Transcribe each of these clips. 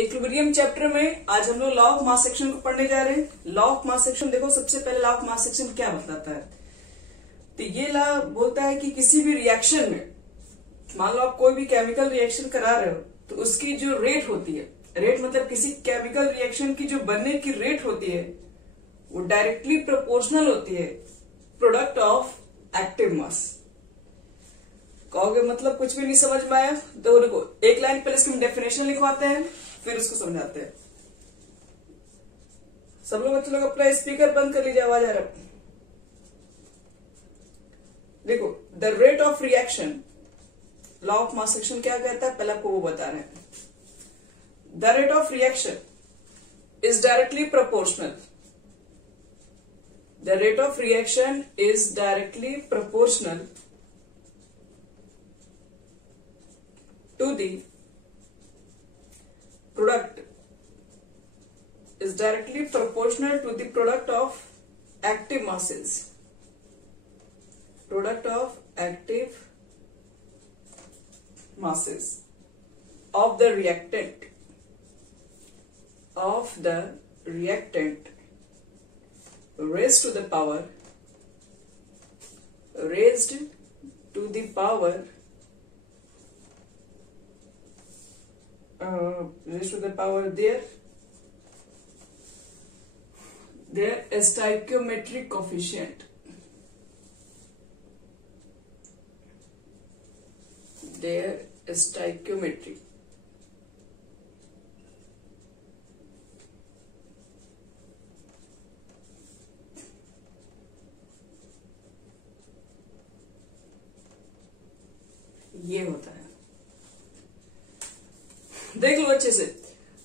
Equilibrium chapter में आज हम लोग लॉ ऑफ मास सेक्शन को पढ़ने जा रहे हैं। लॉ ऑफ मास सेक्शन देखो, सबसे पहले लॉ ऑफ मास सेक्शन क्या बताता है? तो ये लॉ बोलता है कि किसी भी रिएक्शन में, मान लो आप कोई भी केमिकल रिएक्शन करा रहे हो तो उसकी जो रेट होती है, रेट मतलब किसी केमिकल रिएक्शन की जो बनने की रेट होती है वो डायरेक्टली प्रोपोर्शनल होती है प्रोडक्ट ऑफ एक्टिव मास। कहोगे मतलब कुछ भी नहीं समझ में आया? तो देखो एक लाइन पहले इसकी डेफिनेशन लिखवाते हैं फिर उसको समझाते हैं। सब लोग बच्चे लोग अपना स्पीकर बंद कर लीजिए, आवाज आ रहा है। देखो the rate of reaction, law of mass section क्या कहता है पहले आपको वो बता रहे हैं। The rate of reaction is directly proportional, the rate of reaction is directly proportional to the product, is directly proportional to the product of active masses, product of active masses of the reactant, raised to the power, raised to the power their stoichiometric coefficient, their stoichiometry, ये होता है। देख लो अच्छे से,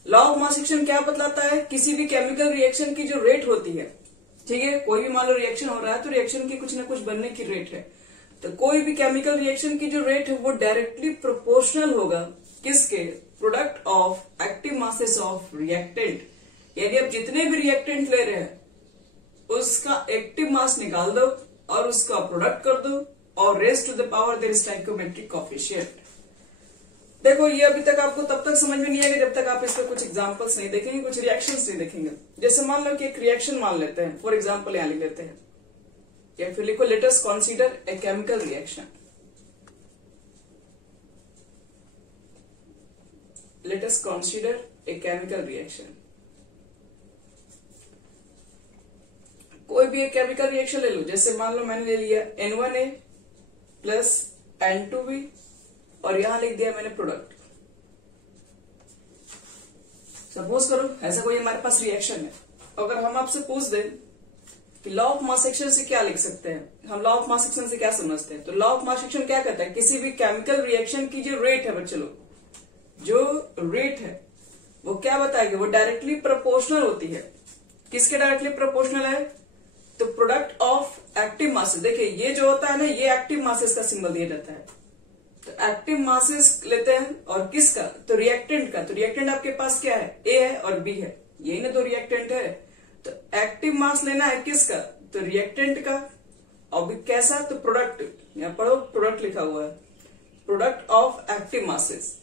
law of mass section क्या बतलाता है? किसी भी केमिकल रिएक्शन की जो रेट होती है, ठीक है, कोई भी मान लो रिएक्शन हो रहा है तो रिएक्शन की कुछ ना कुछ बनने की रेट है। तो कोई भी केमिकल रिएक्शन की जो रेट है वो डायरेक्टली प्रोपोर्शनल होगा किसके? Product of active masses of reactant. यानी आप जितने भी रिएक्टेंट ले रहे हैं उसका एक्टिव मास निकाल दो और उसका प्रोडक्ट कर दो और raise to the power their stoichiometric coefficient. देखो ये अभी तक आपको तब तक समझ में नहीं आएगा जब तक आप इसमें कुछ एग्जांपल्स नहीं देखेंगे, कुछ रिएक्शंस नहीं देखेंगे। जैसे मान लो कि एक रिएक्शन मान लेते हैं, फॉर एग्जांपल यहां लिख लेते हैं, या फिर लिखो let us consider a chemical reaction, let us consider a chemical reaction. कोई भी एक केमिकल रिएक्शन ले लो, जैसे मान लो मैंने ले लिया N1A प्लस N2B और यहां लिख दिया मैंने प्रोडक्ट। सपोज करो ऐसा कोई हमारे पास रिएक्शन है, अगर हम आपसे पूछ दें कि लॉ ऑफ मास सेक्शन से क्या लिख सकते हैं, हम लॉ ऑफ मास सेक्शन से क्या समझते हैं, तो लॉ ऑफ मास सेक्शन क्या कहता है? किसी भी केमिकल रिएक्शन की जो रेट है बच्चे लोग, जो रेट है वो क्या बताएगी? वो डायरेक्टली प्रोपोर्शनल होती है। किसके डायरेक्टली प्रोपोर्शनल है? तो प्रोडक्ट ऑफ एक्टिव मासेस। देखिए ये जो होता है ना, ये एक्टिव मासेस का सिंबल दिया जाता है। तो एक्टिव मासेस लेते हैं और किसका? तो रिएक्टेंट का। तो रिएक्टेंट आपके पास क्या है? ए है और बी है, यही ना दो रिएक्टेंट है। तो एक्टिव मास लेना है किसका? तो रिएक्टेंट का। और भी कैसा? तो प्रोडक्ट, यहां पढ़ो प्रोडक्ट लिखा हुआ है, प्रोडक्ट ऑफ एक्टिव मासेस।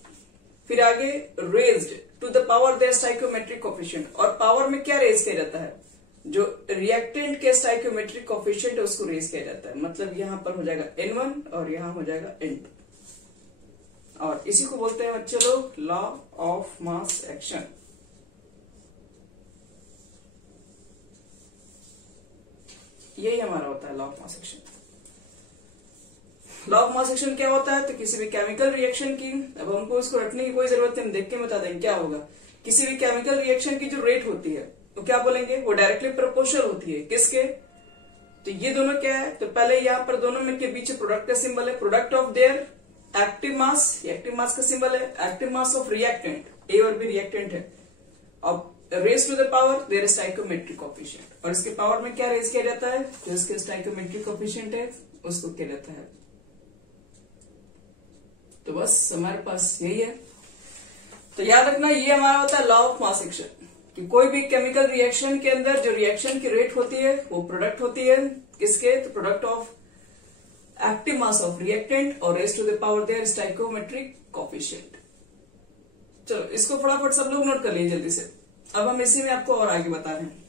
फिर आगे raised to the power their stoichiometric coefficient. और पावर में क्या रेज किया जाता है? जो रिएक्टेंट के स्टोइकोमेट्रिक कोएफिशिएंट है उसको रेज किया जाता है। मतलब यहां पर हो जाएगा N1 और यहां हो जाएगा N2। और इसी को बोलते हैं बच्चे लोग लॉ ऑफ मास एक्शन। यही हमारा होता है law of mass action. Law of mass action क्या होता है? तो किसी भी केमिकल रिएक्शन की, अब हमको इसको रटने की कोई जरूरत नहीं, देख के बता देंगे क्या होगा। किसी भी केमिकल रिएक्शन की जो रेट होती है तो क्या बोलेंगे? वो डायरेक्टली प्रोपोर्शनल होती है किसके? तो ये दोनों क्या है? तो पहले यहाँ पर दोनों में के बीच प्रोडक्ट का सिंबल है, product of their active mass, active mass का सिंबल है, active mass of reactant, A और बी रिएक्टेंट है, और raise to the power their stoichiometric coefficient. और इसके पावर में क्या रेज किया जाता है? जो इसके स्टोइकोमेट्रिक कोएफिशिएंट है उसको किया जाता है। तो बस हमारे पास यही है। तो याद रखना ये हमारा होता है लॉ ऑफ मास एक्शन, कि कोई भी केमिकल रिएक्शन के अंदर जो रिएक्शन की रेट होती है वो प्रोडक्ट होती है किसके? तो product of active mass of reactant or raised to the power their stoichiometric coefficient. चलो इसको फटाफट सब लोग नोट कर लीजिए जल्दी से। अब हम इसी में आपको और आगे बता रहे हैं।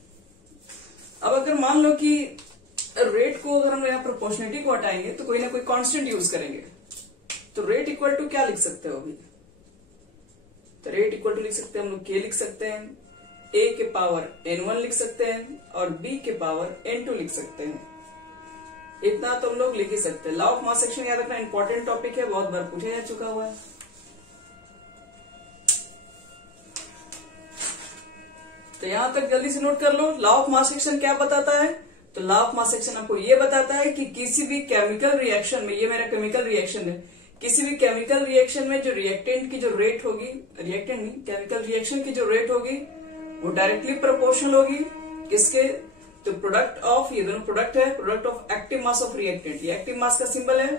अब अगर मान लो कि रेट को अगर हम यहाँ प्रोपोर्शनलिटी को हटाएंगे तो कोई ना कोई कांस्टेंट यूज करेंगे, तो रेट इक्वल टू क्या लिख सकते हो अभी? तो रेट इक्वल टू लिख सकते हैं हम लोग, के लिख सकते हैं, a के पावर n1 लिख सकते हैं और b के पावर n2 लिख सकते हैं। इतना तो हम लोग लिख ही सकते हैं। लॉ ऑफ मास एक्शन याद रखना इंपॉर्टेंट टॉपिक है, बहुत बार पूछा जा चुका हुआ है। तो यहां तक जल्दी से नोट कर लो। लॉ ऑफ मास एक्शन क्या बताता है? तो लॉ ऑफ मास एक्शन आपको ये बताता है कि किसी भी केमिकल रिएक्शन में, ये मेरा केमिकल रिएक्शन है, किसी भी केमिकल रिएक्शन में जो रिएक्टेंट की जो रेट होगी, रिएक्टेंट नहीं, केमिकल रिएक्शन की जो रेट होगी वो डायरेक्टली प्रोपोर्शनल होगी किसके? तो प्रोडक्ट ऑफ, ये दोनों प्रोडक्ट है, product of active mass of reactant, ये एक्टिव मास का सिंबल है,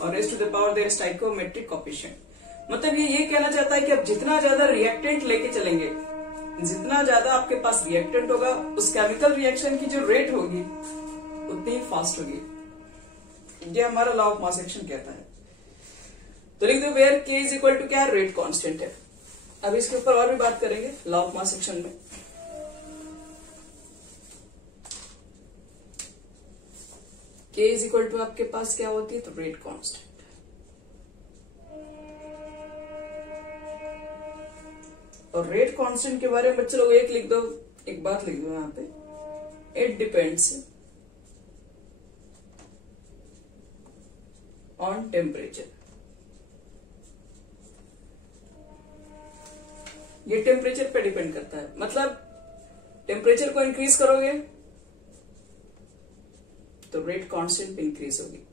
और raise to the power their stoichiometric coefficient. मतलब ये कहना चाहता है कि आप जितना ज्यादा रिएक्टेंट लेके चलेंगे, जितना ज्यादा आपके पास रिएक्टेंट होगा, उस केमिकल रिएक्शन की जो रेट होगी उतनी ही फास्ट होगी। ये हमारा लॉ ऑफ मास एक्शन कहता है। तो लिख दो वेयर के इज इक्वल टू क्या? रेट कांस्टेंट है। अब इसके ऊपर और भी बात करेंगे लॉ ऑफ मास एक्शन में। के इज इक्वल टू आपके पास क्या होती है? तो रेट कांस्टेंट। और रेट कांस्टेंट के बारे में बच्चे लोग एक लिख दो, एक बात लिख दो यहां पे, इट डिपेंड्स ऑन टेम्परेचर। ये टेम्परेचर पे डिपेंड करता है। मतलब टेम्परेचर को इंक्रीज करोगे तो रेट कांस्टेंट पे इंक्रीज होगी।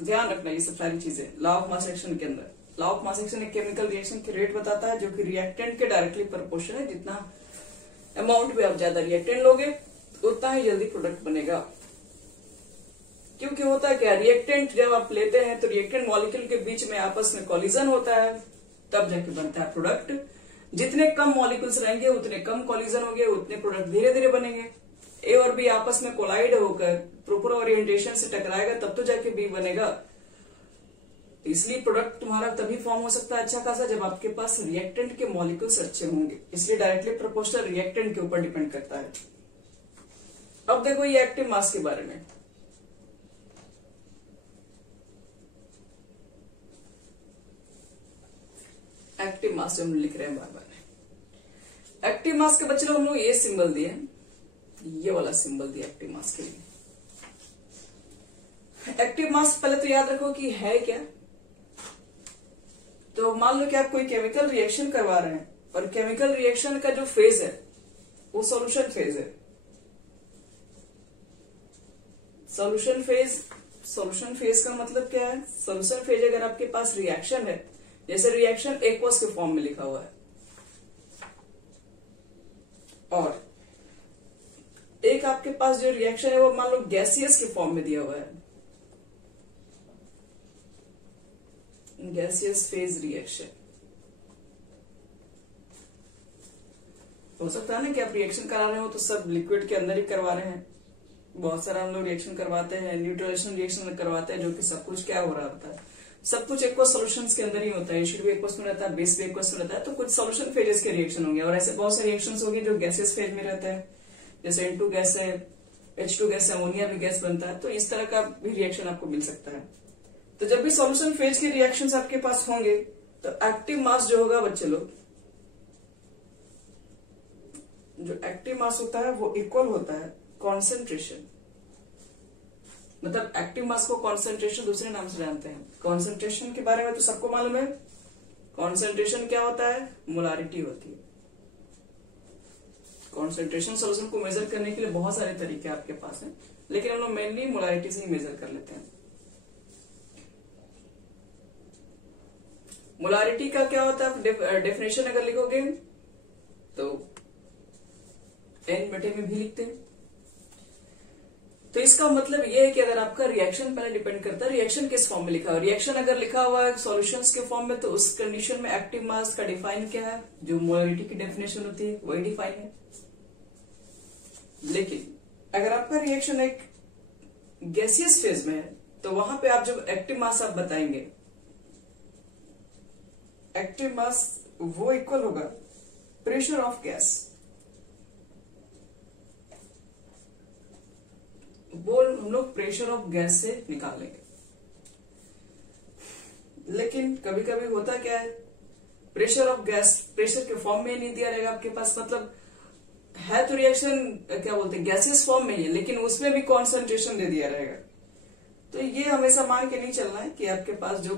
ध्यान रखना ये सब सारी चीजें लॉ ऑफ मास एक्शन के अंदर। लॉ ऑफ मास एक्शन एक केमिकल रिएक्शन की रेट बताता है जो कि रिएक्टेंट के डायरेक्टली प्रोपोर्शनल है। जितना अमाउंट में आप ज्यादा रिएक्टेंट लोगे उतना ही जल्दी प्रोडक्ट बनेगा। क्योंकि होता है क्या, रिएक्टेंट जब आप लेते हैं तो रिएक्टेंट मॉलिक्यूल के बीच में आपस में कॉलिजन होता है, तब जाके बनता है प्रोडक्ट। जितने कम मॉलिक्यूल्स रहेंगे उतने कम कॉलिजन होंगे, उतने प्रोडक्ट धीरे धीरे बनेंगे। ए और बी आपस में कोलाइड होकर प्रॉपर ओरिएंटेशन से टकराएगा तब तो जाके बी बनेगा। तो इसलिए प्रोडक्ट तुम्हारा तभी फॉर्म हो सकता है अच्छा खासा जब आपके पास रिएक्टेंट के मॉलिक्यूल्स अच्छे होंगे। इसलिए डायरेक्टली प्रोपोर्शनल रिएक्टेंट के ऊपर डिपेंड करता है। अब देखो ये एक्टिव मास के बारे में। एक्टिव मास जो हम लिख रहे हैं बार बार, एक्टिव मास के बच्चे लोग हम लोग ये सिंबल दिए, ये वाला सिंबल दिया एक्टिव मास के लिए। एक्टिव मास पहले तो याद रखो कि है क्या। तो मान लो कि आप कोई केमिकल रिएक्शन करवा रहे हैं और केमिकल रिएक्शन का जो फेज है वो सॉल्यूशन फेज है। सॉल्यूशन फेज का मतलब क्या है? सॉल्यूशन फेज अगर आपके पास रिएक्शन है, जैसे रिएक्शन एक्वस के फॉर्म में लिखा हुआ है, और एक आपके पास जो रिएक्शन है वो मान लो गैसियस के फॉर्म में दिया हुआ है, गैसियस फेज रिएक्शन। हो सकता है ना कि आप रिएक्शन करा रहे हो तो सब लिक्विड के अंदर ही करवा रहे हैं। बहुत सारा हम लोग रिएक्शन करवाते हैं, न्यूट्रलाइजेशन रिएक्शन करवाते हैं, जो कि सब कुछ क्या हो रहा होता है, सब कुछ एक्वस सॉल्यूशंस के अंदर ही होता है। एसिड भी एक्वस में रहता है, बेस भी एक्वस में रहता है। तो कुछ सॉल्यूशन फेजेस के रिएक्शन होंगे और ऐसे बहुत से रिएक्शंस होंगे जो गैसेस फेज में रहते हैं, जैसे N2 गैस है, H2 गैस है, अमोनिया भी गैस बनता है। तो इस तरह का भी रिएक्शन आपको मिल सकता है। तो जब भी सॉल्यूशन फेज के रिएक्शंस आपके पास होंगे तो एक्टिव मास जो होगा बच्चे लोग, जो एक्टिव मास होता है वो इक्वल होता है कॉन्सेंट्रेशन। मतलब एक्टिव मास को कॉन्सेंट्रेशन दूसरे नाम से जानते हैं। कॉन्सेंट्रेशन के बारे में तो सबको मालूम है। कॉन्सेंट्रेशन क्या होता है? मोलारिटी होती है। कॉन्सेंट्रेशन सॉल्यूशन को मेजर करने के लिए बहुत सारे तरीके आपके पास हैं, लेकिन हम लोग मेनली मोलारिटी से ही मेजर कर लेते हैं। मोलारिटी का क्या होता है? डेफिनेशन अगर लिखोगे तो n बटे में भी लिखते हैं। तो इसका मतलब ये है कि अगर आपका रिएक्शन पहले डिपेंड करता है रिएक्शन किस फॉर्म में लिखा हुआ है। रिएक्शन अगर लिखा हुआ है सॉल्यूशंस के फॉर्म में तो उस कंडीशन में एक्टिव मास का डिफाइन क्या है? जो मोलारिटी की डेफिनेशन होती है वही डिफाइन है। लेकिन अगर आपका रिएक्शन एक गैसियस फेज में है तो वहां पे आप जब एक्टिव मास आप बताएंगे, एक्टिव मास वो इक्वल होगा प्रेशर ऑफ गैस, वो हम लोग प्रेशर ऑफ गैस से निकालेंगे। लेकिन कभी कभी होता क्या है, प्रेशर ऑफ गैस प्रेशर के फॉर्म में ही नहीं दिया रहेगा आपके पास, मतलब है तो रिएक्शन क्या बोलते हैं गैसियस फॉर्म में ही है, लेकिन उसमें भी कॉन्सेंट्रेशन दे दिया रहेगा। तो ये हमेशा मान के नहीं चलना है कि आपके पास जो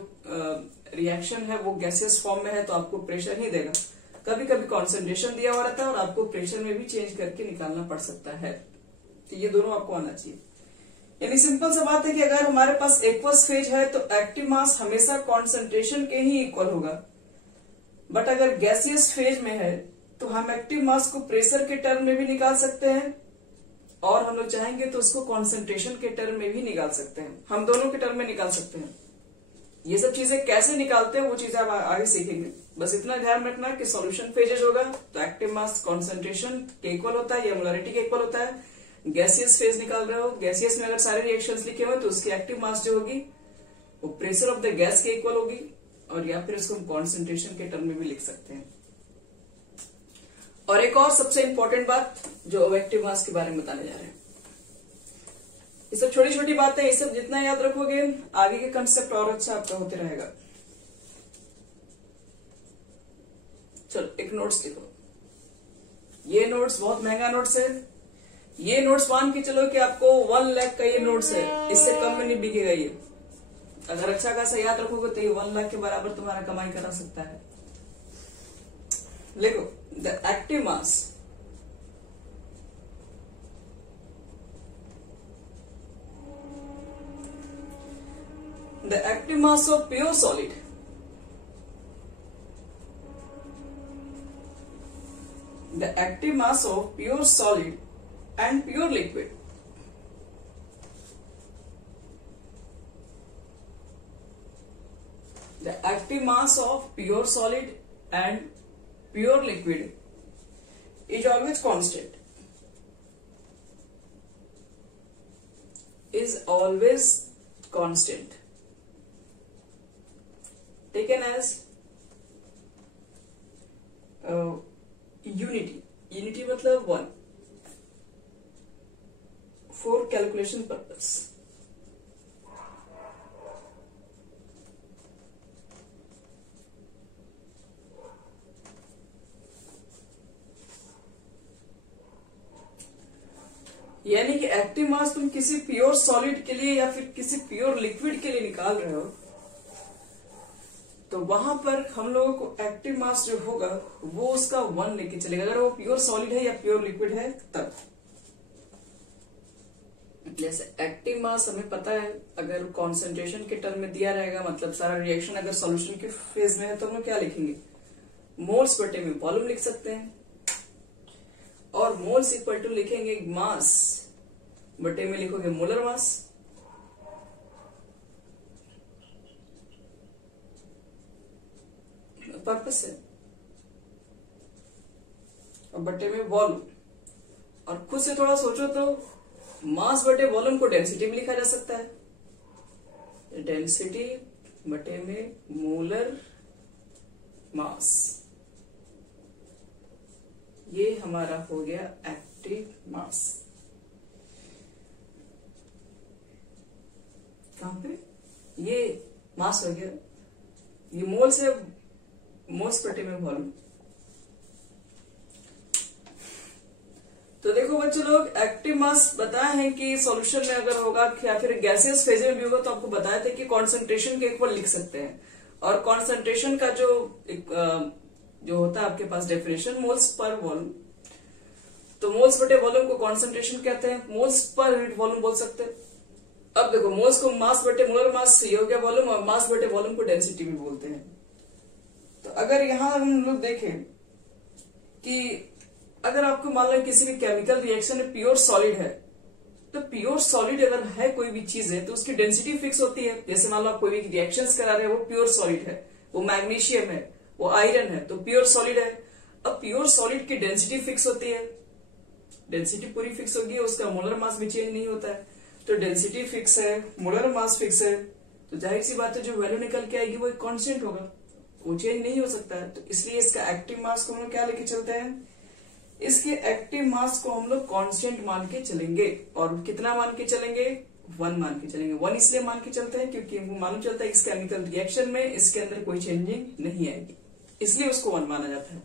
रिएक्शन है वो गैसियस फॉर्म में है तो आपको प्रेशर ही देगा। कभी कभी कॉन्सेंट्रेशन दिया हुआ रहता है और आपको प्रेशर में भी चेंज करके निकालना पड़ सकता है। तो ये दोनों आपको आना चाहिए। यानी सिंपल सा बात है कि अगर हमारे पास एक्वस फेज है तो एक्टिव मास हमेशा कॉन्सेंट्रेशन के ही इक्वल होगा, बट अगर गैसियस फेज में है तो हम एक्टिव मास को प्रेशर के टर्म में भी निकाल सकते हैं और हम लोग चाहेंगे तो उसको कॉन्सेंट्रेशन के टर्म में भी निकाल सकते हैं, हम दोनों के टर्म में निकाल सकते हैं। ये सब चीजें कैसे निकालते हैं वो चीजें आप आगे सीखेंगे। बस इतना ध्यान रखना कि सॉल्यूशन फेजेज होगा तो एक्टिव मास कॉन्सेंट्रेशन के इक्वल होता है या मोलरिटी के इक्वल होता है। गैसियस फेज निकाल रहे हो, गैसियस में अगर सारे रिएक्शंस लिखे हुए तो उसकी एक्टिव मास जो होगी वो प्रेशर ऑफ द गैस के इक्वल होगी, और या फिर इसको हम कॉन्सेंट्रेशन के टर्म में भी लिख सकते हैं। और एक और सबसे इंपॉर्टेंट बात जो एक्टिव मास के बारे में बताने जा रहे हैं, ये सब छोटी छोटी बातें, ये सब जितना याद रखोगे आगे के कंसेप्ट और अच्छा आपका होते रहेगा। चलो एक नोट्स लिखो, ये नोट्स बहुत महंगा नोट्स है, ये नोट्स मान के चलो कि आपको 1 लाख का ये नोट्स है, इससे कम में नहीं बिकेगा ये। अगर अच्छा खासा याद रखोगे तो ये 1 लाख के बराबर तुम्हारा कमाई करा सकता है। लिखो the active mass of pure solid the active mass of pure solid and pure liquid the active mass of pure solid and pure liquid is always constant, is always constant, taken as unity मतलब 1 for calculation purpose. यानी कि active mass तुम किसी pure solid के लिए या फिर किसी प्योर लिक्विड के लिए निकाल रहे हो तो वहां पर हम लोगों को एक्टिव मास जो होगा वो उसका 1 लेके चलेगा, अगर वो प्योर सॉलिड है या प्योर लिक्विड है तब। जैसे एक्टिव मास हमें पता है अगर कॉन्सेंट्रेशन के टर्म में दिया रहेगा, मतलब सारा रिएक्शन अगर सॉल्यूशन के फेज में है तो हम लोग क्या लिखेंगे, मोल्स बटे में वॉल्यूम लिख सकते हैं, और मोल्स इक्वल टू लिखेंगे मास बटे में लिखोगे मोलर मास, पर्पस है, और बटे में वॉल्यूम। और खुद से थोड़ा सोचो तो मास बटे वॉल्यूम को डेंसिटी में लिखा जा सकता है, डेंसिटी बटे में मोलर मास, ये हमारा हो गया एक्टिव मास। कहां पे ये मास हो गया, ये मोल से मोल्स बटे में वॉल्यूम। तो देखो बच्चों लोग एक्टिव मास बताया है कि सॉल्यूशन में अगर होगा या फिर गैसियस फेज में भी होगा तो आपको बताया था कि कॉन्सेंट्रेशन के इक्वल लिख सकते हैं, और कॉन्सेंट्रेशन का जो होता है आपके पास डेफिनेशन मोल्स पर वॉल्यूम, तो मोल्स बटे वॉल्यूम को कॉन्सेंट्रेशन कहते हैं, मोल्स पर यूनिट वॉल्यूम बोल सकते हैं। अब देखो मोल्स को मास बटे मोलर मास ये हो गया वॉल्यूम, और मास बटे वॉल्यूम को डेंसिटी भी बोलते हैं। तो अगर यहां हम लोग देखें कि अगर आपको मान लो किसी भी केमिकल रिएक्शन में प्योर सॉलिड है, तो प्योर सॉलिड अगर है कोई भी चीज है तो उसकी डेंसिटी फिक्स होती है। जैसे मान लो आप कोई भी रिएक्शंस करा रहे हैं वो प्योर सॉलिड है, वो मैग्नीशियम है, वो आयरन है, तो प्योर सॉलिड है। अब प्योर सॉलिड की डेंसिटी फिक्स होती है, डेंसिटी पूरी फिक्स होगी, उसका मोलर मास भी चेंज नहीं होता है। तो डेंसिटी फिक्स है, मोलर मास फिक्स है, तो जाहिर सी बात है जो वैल्यू निकल के आएगी वो एक कांस्टेंट होगा, वो चेंज नहीं हो सकता है। तो इसलिए इसका एक्टिव मास को हम लोग क्या लेके चलते हैं, इसके एक्टिव मास को हम लोग कांस्टेंट मान के चलेंगे। और कितना मान के चलेंगे, 1 मान के चलेंगे। 1 इसलिए मान के चलते हैं क्योंकि हमको मालूम चलता है इस केमिकल रिएक्शन में इसके अंदर कोई चेंजिंग नहीं आएगी, इसलिए उसको 1 माना जाता है।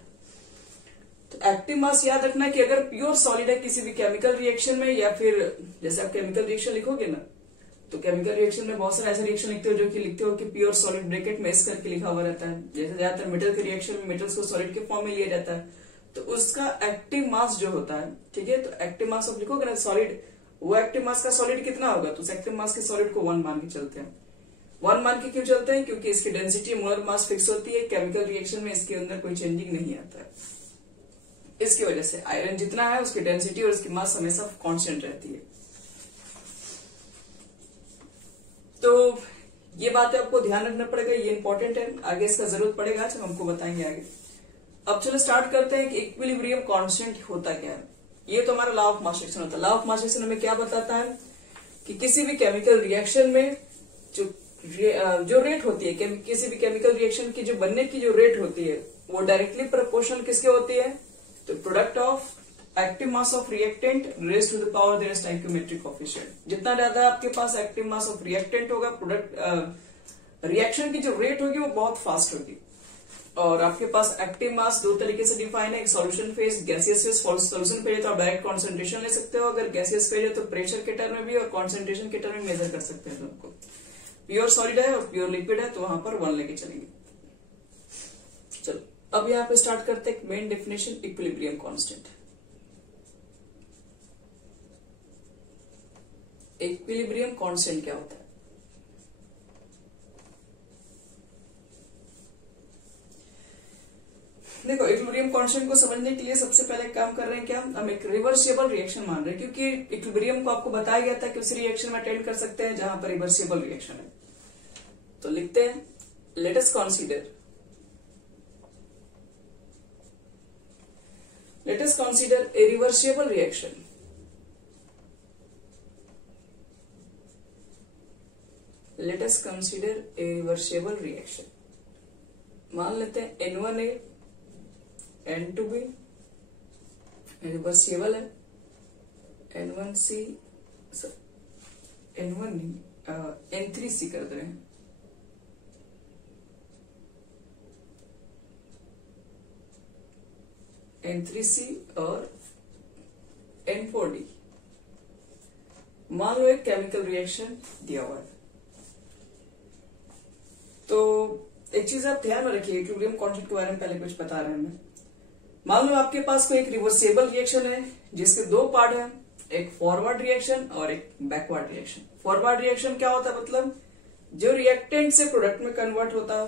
तो एक्टिव मास याद रखना कि अगर प्योर सॉलिड है किसी भी केमिकल रिएक्शन में, या फिर जैसे आप केमिकल रिएक्शन लिखोगे ना, तो केमिकल रिएक्शन में बहुत सारे ऐसे रिएक्शन लिखते हो जो कि लिखते हो कि प्योर सॉलिड ब्रैकेट में इस करके लिखा हुआ रहता है। जैसे ज्यादातर मेटल के रिएक्शन में मेटल्स को सॉलिड के फॉर्म में लिया जाता है, तो उसका एक्टिव मास जो होता है, ठीक है, तो एक्टिव मास आप लिखोगे ना सॉलिड, वो एक्टिव मास का सॉलिड कितना होगा, तो एक्टिव मास के सॉलिड को 1 मान के चलते हैं। 1 मान के क्यों चलते हैं, क्योंकि इसकी डेंसिटी मोलर मास फिक्स होती है, केमिकल रिएक्शन में इसके अंदर कोई चेंजिंग नहीं आता है। इसकी वजह से आयरन जितना है उसकी डेंसिटी और उसकी मास हमेशा कांस्टेंट रहती है। तो ये बात आपको ध्यान रखना पड़ेगा, ये इंपॉर्टेंट है, आगे इसका जरूरत पड़ेगा, आज हम हमको बताएंगे आगे। अब चलो स्टार्ट करते हैं कि इक्विलिब्रियम कांस्टेंट होता क्या है। ये तो हमारा लॉ ऑफ मास रिएक्शन होता है। लॉ ऑफ मास रिएक्शन हमें क्या बताता है कि किसी भी केमिकल रिएक्शन में जो रेट होती है, किसी भी केमिकल रिएक्शन की जो बनने की जो रेट होती है, वो डायरेक्टली प्रोपोर्शनल किसके होती है, तो product of active mass of reactant raise to the power their stoichiometric coefficient. जितना ज्यादा आपके पास एक्टिव मास ऑफ रिएक्टेंट होगा, प्रोडक्ट रिएक्शन की जो रेट होगी वो बहुत फास्ट होगी। और आपके पास एक्टिव मास 2 तरीके से डिफाइन है, एक solution phase, gaseous phase. Solution phase है तो आप डायरेक्ट कॉन्सेंट्रेशन ले सकते हो, अगर गैसियस फेज है तो प्रेशर के टर्म में भी और कॉन्सेंट्रेशन के टर्म में मेजर कर सकते हैं आपको। प्योर सॉलिड है और प्योर लिक्विड है तो वहां पर 1 लेके चलेंगे। चलो अब यहाँ पे स्टार्ट करते हैं main definition equilibrium constant. Equilibrium constant क्या होता है, देखो इक्विलिब्रियम कांस्टेंट को समझने के लिए सबसे पहले काम कर रहे हैं क्या, हम एक रिवर्सिबल रिएक्शन मान रहे हैं, क्योंकि इक्विलिब्रियम को आपको बताया गया था कि उस रिएक्शन में अटेंड कर सकते हैं जहां पर रिवर्सिबल रिएक्शन है। तो लिखते हैं let us consider a reversible reaction. Let us consider a reversible reaction. मान लेते हैं N1A N2B रिवर्सिबल है, N1C N3C कर दे रहे हैं, N3C और N4D। मान लो एक केमिकल रिएक्शन दिया हुआ है। तो एक चीज आप ध्यान में रखिए, इक्विलिब्रियम कांस्टेंट के बारे में पहले कुछ बता रहे हैं मैं। मान लो आपके पास कोई एक रिवर्सिबल रिएक्शन है जिसके 2 पार्ट है, एक फॉरवर्ड रिएक्शन और एक बैकवर्ड रिएक्शन। फॉरवर्ड रिएक्शन क्या होता है, मतलब जो रिएक्टेंट से प्रोडक्ट में कन्वर्ट होता है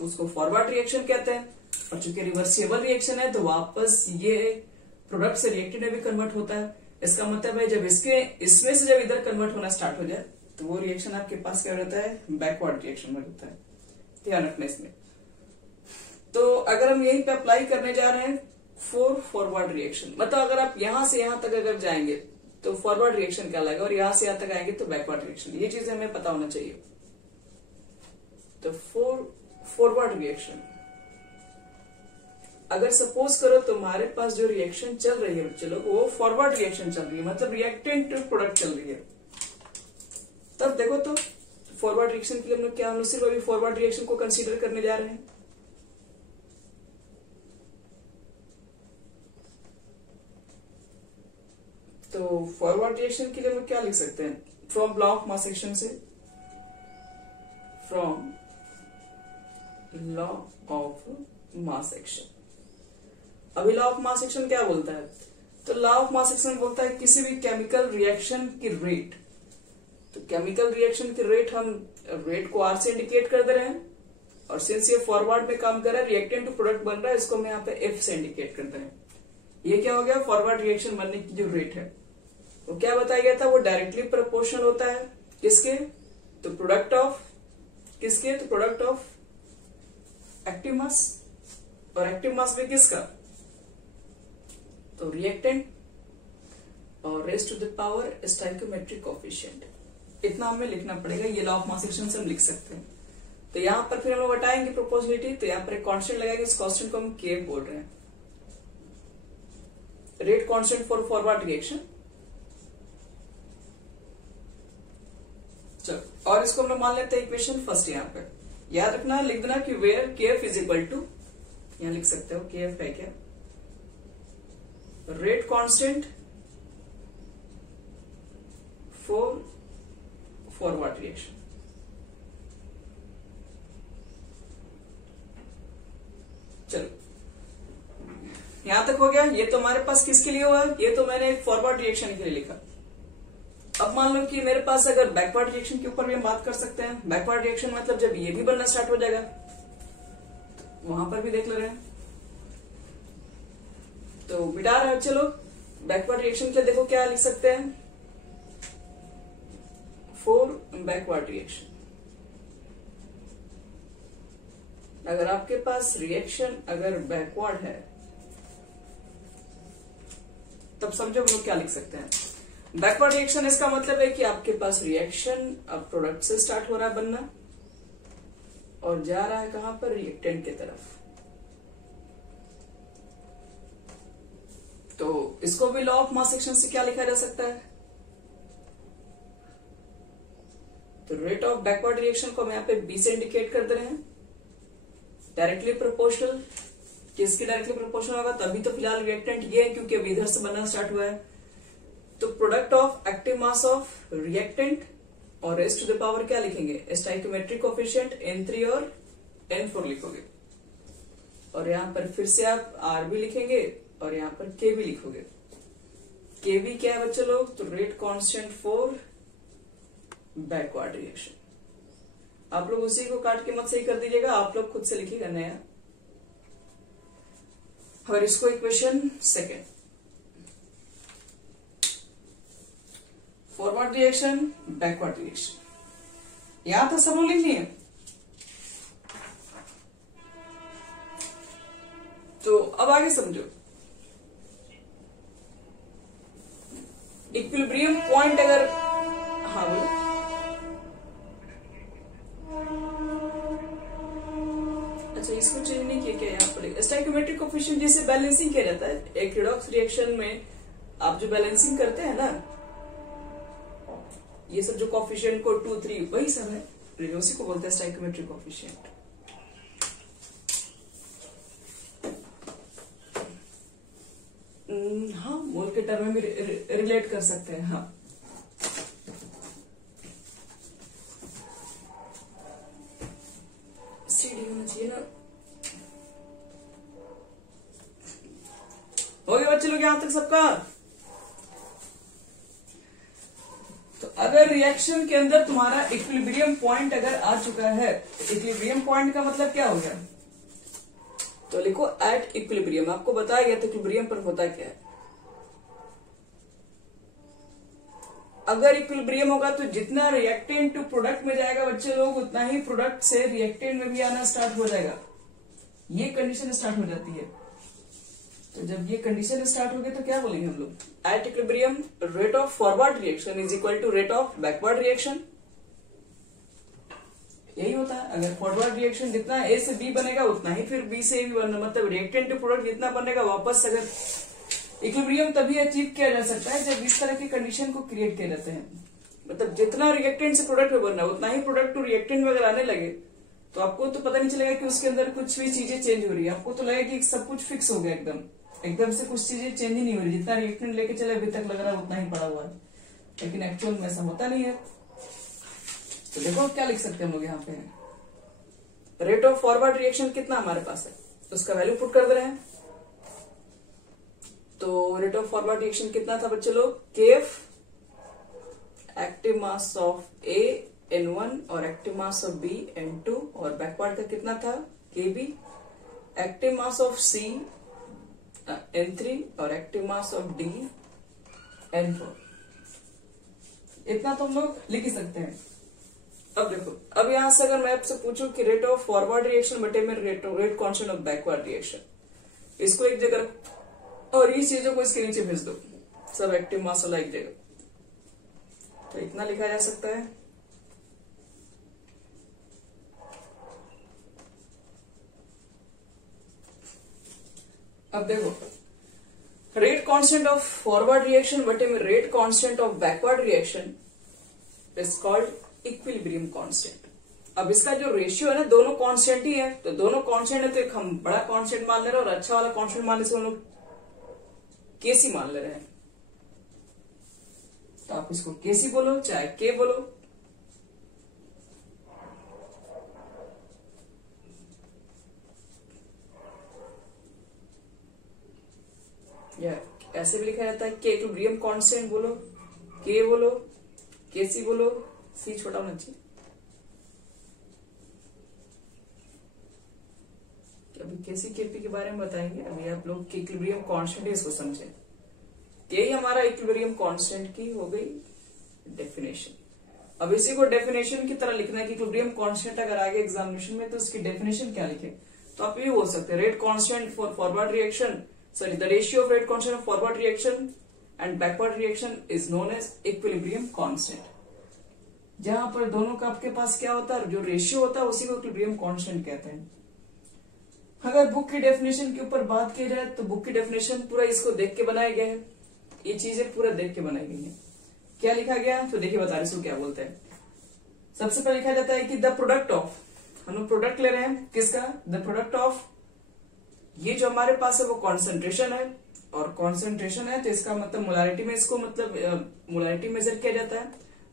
उसको फॉरवर्ड रिएक्शन कहते हैं, और चूंकि रिवर्सिबल रिएक्शन है तो वापस ये प्रोडक्ट से रिएक्टेंट में भी कन्वर्ट होता है। इसका मतलब है जब इसमें से जब इधर कन्वर्ट होना स्टार्ट हो जाए तो वो रिएक्शन आपके पास क्या रहता है, बैकवर्ड रिएक्शन में रहता है। ध्यान रखना इसमें। तो अगर हम यहीं पे अप्लाई करने जा रहे हैं फॉर फॉरवर्ड रिएक्शन, मतलब अगर आप यहां से यहां तक अगर जाएंगे तो फॉरवर्ड रिएक्शन कहलाएगा, और यहां से यहां तक आएंगे तो बैकवर्ड रिएक्शन। ये चीजें हमें पता होना चाहिए। तो फॉरवर्ड रिएक्शन, अगर सपोज करो तुम्हारे पास जो रिएक्शन चल रही है बच्चे लोग, वो फॉरवर्ड रिएक्शन चल रही है, मतलब रिएक्टेंट टू प्रोडक्ट चल रही है, तब देखो तो फॉरवर्ड रिएक्शन के लिए हम लोग क्या, हम लोग सिर्फ अभी फॉरवर्ड रिएक्शन को कंसीडर करने जा रहे हैं। तो फॉरवर्ड रिएक्शन के लिए हम लोग क्या लिख सकते हैं, from law of mass action से, from law of mass action. अभी लॉ ऑफ मास एक्शन क्या बोलता है, तो लॉ ऑफ मास एक्शन बोलता है किसी भी केमिकल रिएक्शन की रेट, तो केमिकल रिएक्शन की रेट हम रेट को R से इंडिकेट कर दे रहे हैं, और सिंस ये फॉरवर्ड में काम कर रहा है, रिएक्टेंट टू प्रोडक्ट बन रहा है, इसको हम यहाँ पे F से इंडिकेट करते हैं। ये क्या हो गया, फॉरवर्ड रिएक्शन बनने की जो रेट है वो क्या बताया गया था, वो डायरेक्टली प्रोपोर्शनल होता है किसके, तो प्रोडक्ट ऑफ किसके, तो प्रोडक्ट ऑफ एक्टिव मास, और एक्टिव मास भी किसका, तो रिएक्टेंट और raised to the power stoichiometric coefficient. इतना हमें लिखना पड़ेगा, ये लॉ ऑफ मास एक्शन से हम लिख सकते हैं। तो यहां पर फिर हम लोग हटाएंगे प्रोपोर्शनलिटी, तो यहां पर एक कांस्टेंट लगाएंगे, इस कांस्टेंट को हम के बोल रहे हैं, rate constant for forward reaction. चलो, और इसको हम लोग मान लेते हैं इक्वेशन फर्स्ट। यहां पर याद रखना, लिख देना कि where KF is equal to, यहां लिख सकते हो केएफ है क्या, rate constant for forward reaction. चलो, यहां तक हो गया। ये तो हमारे पास किसके लिए हुआ, ये तो मैंने फॉरवर्ड रिएक्शन के लिए लिखा। अब मान लो कि मेरे पास अगर बैकवर्ड रिएक्शन के ऊपर भी हम बात कर सकते हैं। बैकवर्ड रिएक्शन मतलब जब ये भी बनना स्टार्ट हो जाएगा, तो वहां पर भी देख ले रहे हैं। तो मिटा रहे हो, चलो बैकवर्ड रिएक्शन के लिए देखो क्या लिख सकते हैं, फॉर बैकवर्ड रिएक्शन। अगर आपके पास रिएक्शन अगर बैकवर्ड है, तब समझो हम लोग क्या लिख सकते हैं। बैकवर्ड रिएक्शन इसका मतलब है कि आपके पास रिएक्शन अब प्रोडक्ट से स्टार्ट हो रहा है बनना और जा रहा है कहां पर, रिएक्टेंट की तरफ। तो इसको भी लॉ ऑफ मास एक्शन से क्या लिखा जा सकता है, तो रेट ऑफ बैकवर्ड रिएक्शन को हम यहाँ पे बी से इंडिकेट कर दे रहे हैं, डायरेक्टली प्रोपोर्शनल। किसके डायरेक्टली प्रोपोर्शनल होगा, तभी तो फिलहाल रिएक्टेंट ये है क्योंकि अब इधर से बनना स्टार्ट हुआ है। तो product of active mass of reactant और रेस्ट टू द पावर क्या लिखेंगे, स्टोइकोमेट्रिक कोएफिशिएंट N3 और N4 लिखोगे, और यहां पर फिर से आप R भी लिखेंगे और यहां पर K भी लिखोगे। K भी क्या है बच्चे लोग, तो rate constant for backward reaction. आप लोग उसी को काट के मत सही कर दीजिएगा, आप लोग खुद से लिखिएगा नया। और इसको equation second, forward reaction backward reaction, यहां तो सब लोग लिख लिए। तो अब आगे समझो, इक्विलिब्रियम पॉइंट अगर, हाँ बोलो, अच्छा इसको चेंज नहीं किया क्या, यहाँ पर स्टोइकोमेट्रिक कोएफिशिएंट जैसे बैलेंसिंग किया जाता है एक रिडॉक्स रिएक्शन में, आप जो बैलेंसिंग करते हैं ना, ये सब जो कोएफिशिएंट को 2, 3 वही सब है, उसी को बोलते हैं स्टोइकोमेट्रिक कोएफिशिएंट। हाँ, मोल के टर्म में भी रिलेट कर सकते हैं। हाँ, सीडी होना चाहिए ना। हो गया बच्चे लोग यहां तक सबका। तो अगर रिएक्शन के अंदर तुम्हारा इक्विलिब्रियम पॉइंट अगर आ चुका है, इक्विलिब्रियम पॉइंट का मतलब क्या हो गया, तो लिखो एट इक्विलिब्रियम। आपको बताया गया था इक्विलिब्रियम पर होता क्या है। अगर इक्विलिब्रियम होगा तो जितना रिएक्टेंट टू प्रोडक्ट में जाएगा बच्चे लोग, उतना ही प्रोडक्ट से रिएक्टेंट में भी आना स्टार्ट हो जाएगा। ये कंडीशन स्टार्ट हो जाती है। तो जब ये कंडीशन स्टार्ट हो गई तो क्या बोलेंगे हम लोग, at equilibrium rate of forward reaction is equal to rate of backward reaction. यही होता है, अगर फॉरवर्ड रिएक्शन जितना ए से बी बनेगा उतना ही फिर बी से ए भी बनना, मतलब रिएक्टेंट टू प्रोडक्ट जितना बनेगा वापस। अगर इक्विलिब्रियम तभी अचीव किया जा सकता है जब इस तरह की कंडीशन को क्रिएट किए जाते हैं, मतलब जितना रिएक्टेंट से प्रोडक्ट में बनना उतना ही प्रोडक्ट टू रिएक्टेंट में अगर आने लगे तो आपको तो पता नहीं चलेगा कि उसके अंदर कुछ भी चीजें चेंज हो रही है। आपको तो लगेगा कि सब कुछ फिक्स हो गया, एकदम से कुछ चीजें चेंज ही नहीं हो रही, जितना रिएक्टेंट लेके चले अभी तक लग रहा है उतना ही पड़ा हुआ है, लेकिन एक्चुअल में ऐसा होता नहीं है। तो देखो क्या लिख सकते हैं हम लोग यहाँ पे, रेट ऑफ फॉरवर्ड रिएक्शन कितना हमारे पास है, उसका वैल्यू पुट कर दे रहे हैं। तो रेट ऑफ फॉरवर्ड रिएक्शन कितना था बच्चे लोग, KF active mass of A N1 और active mass of B N2, और बैकवर्ड का कितना था, केबी active mass of C N3 और active mass of D N4। इतना तो हम लोग लिख ही सकते हैं। अब देखो, अब यहां से अगर मैं आपसे पूछूं कि रेट ऑफ फॉरवर्ड रिएक्शन बटे में rate constant of backward reaction, इसको एक जगह और इस चीजों को इसके नीचे भेज दो, सब एक्टिव मास वाला एक देगा। तो इतना लिखा जा सकता है। अब देखो, rate constant of forward reaction बटे में rate constant of backward reaction is called equilibrium constant. अब इसका जो रेशियो है ना, दोनों कांस्टेंट ही है, तो दोनों कांस्टेंट है तो एक हम बड़ा कांस्टेंट मान ले रहे हैं और अच्छा वाला कांस्टेंट मान ले, हम लोग केसी मान ले रहे हैं। तो आप इसको केसी बोलो चाहे के बोलो। या ऐसे भी लिखा जाता है के इक्विलिब्रियम कांस्टेंट बोलो, के बोलो, केसी बोलो, सी छोटा होना चाहिए। अभी केसी केपी के बारे में बताएंगे, अभी आप लोग के इक्विलिब्रियम कांस्टेंट है इसको समझें। के ही हमारा इक्विलिब्रियम कांस्टेंट की हो गई डेफिनेशन। अब इसी को डेफिनेशन की तरह लिखना है कि इक्विलिब्रियम कांस्टेंट अगर आगे एग्जामिनेशन में तो उसकी डेफिनेशन क्या लिखे, तो आप ये बोल सकते हैं rate constant for forward reaction, sorry, the ratio of rate constant of forward reaction and backward reaction is known as equilibrium constant। जहां पर दोनों का आपके पास क्या होता है, जो रेशियो होता है उसी को इक्विलिब्रियम कांस्टेंट कहते हैं। अगर बुक की डेफिनेशन के ऊपर बात की जाए तो बुक की डेफिनेशन पूरा इसको देख के बनाया गया है, ये चीजें पूरा देख के बनाई गई है। क्या लिखा गया तो देखिए बता रहे इसको क्या बोलते हैं। सबसे पहले लिखा जाता है कि द प्रोडक्ट ऑफ, हम लोग प्रोडक्ट ले रहे हैं किसका, द प्रोडक्ट ऑफ, ये जो हमारे पास है वो कॉन्सेंट्रेशन है, और कॉन्सेंट्रेशन है तो इसका मतलब मोलारिटी में इसको मतलब मोलारिटी मेजर किया जाता है,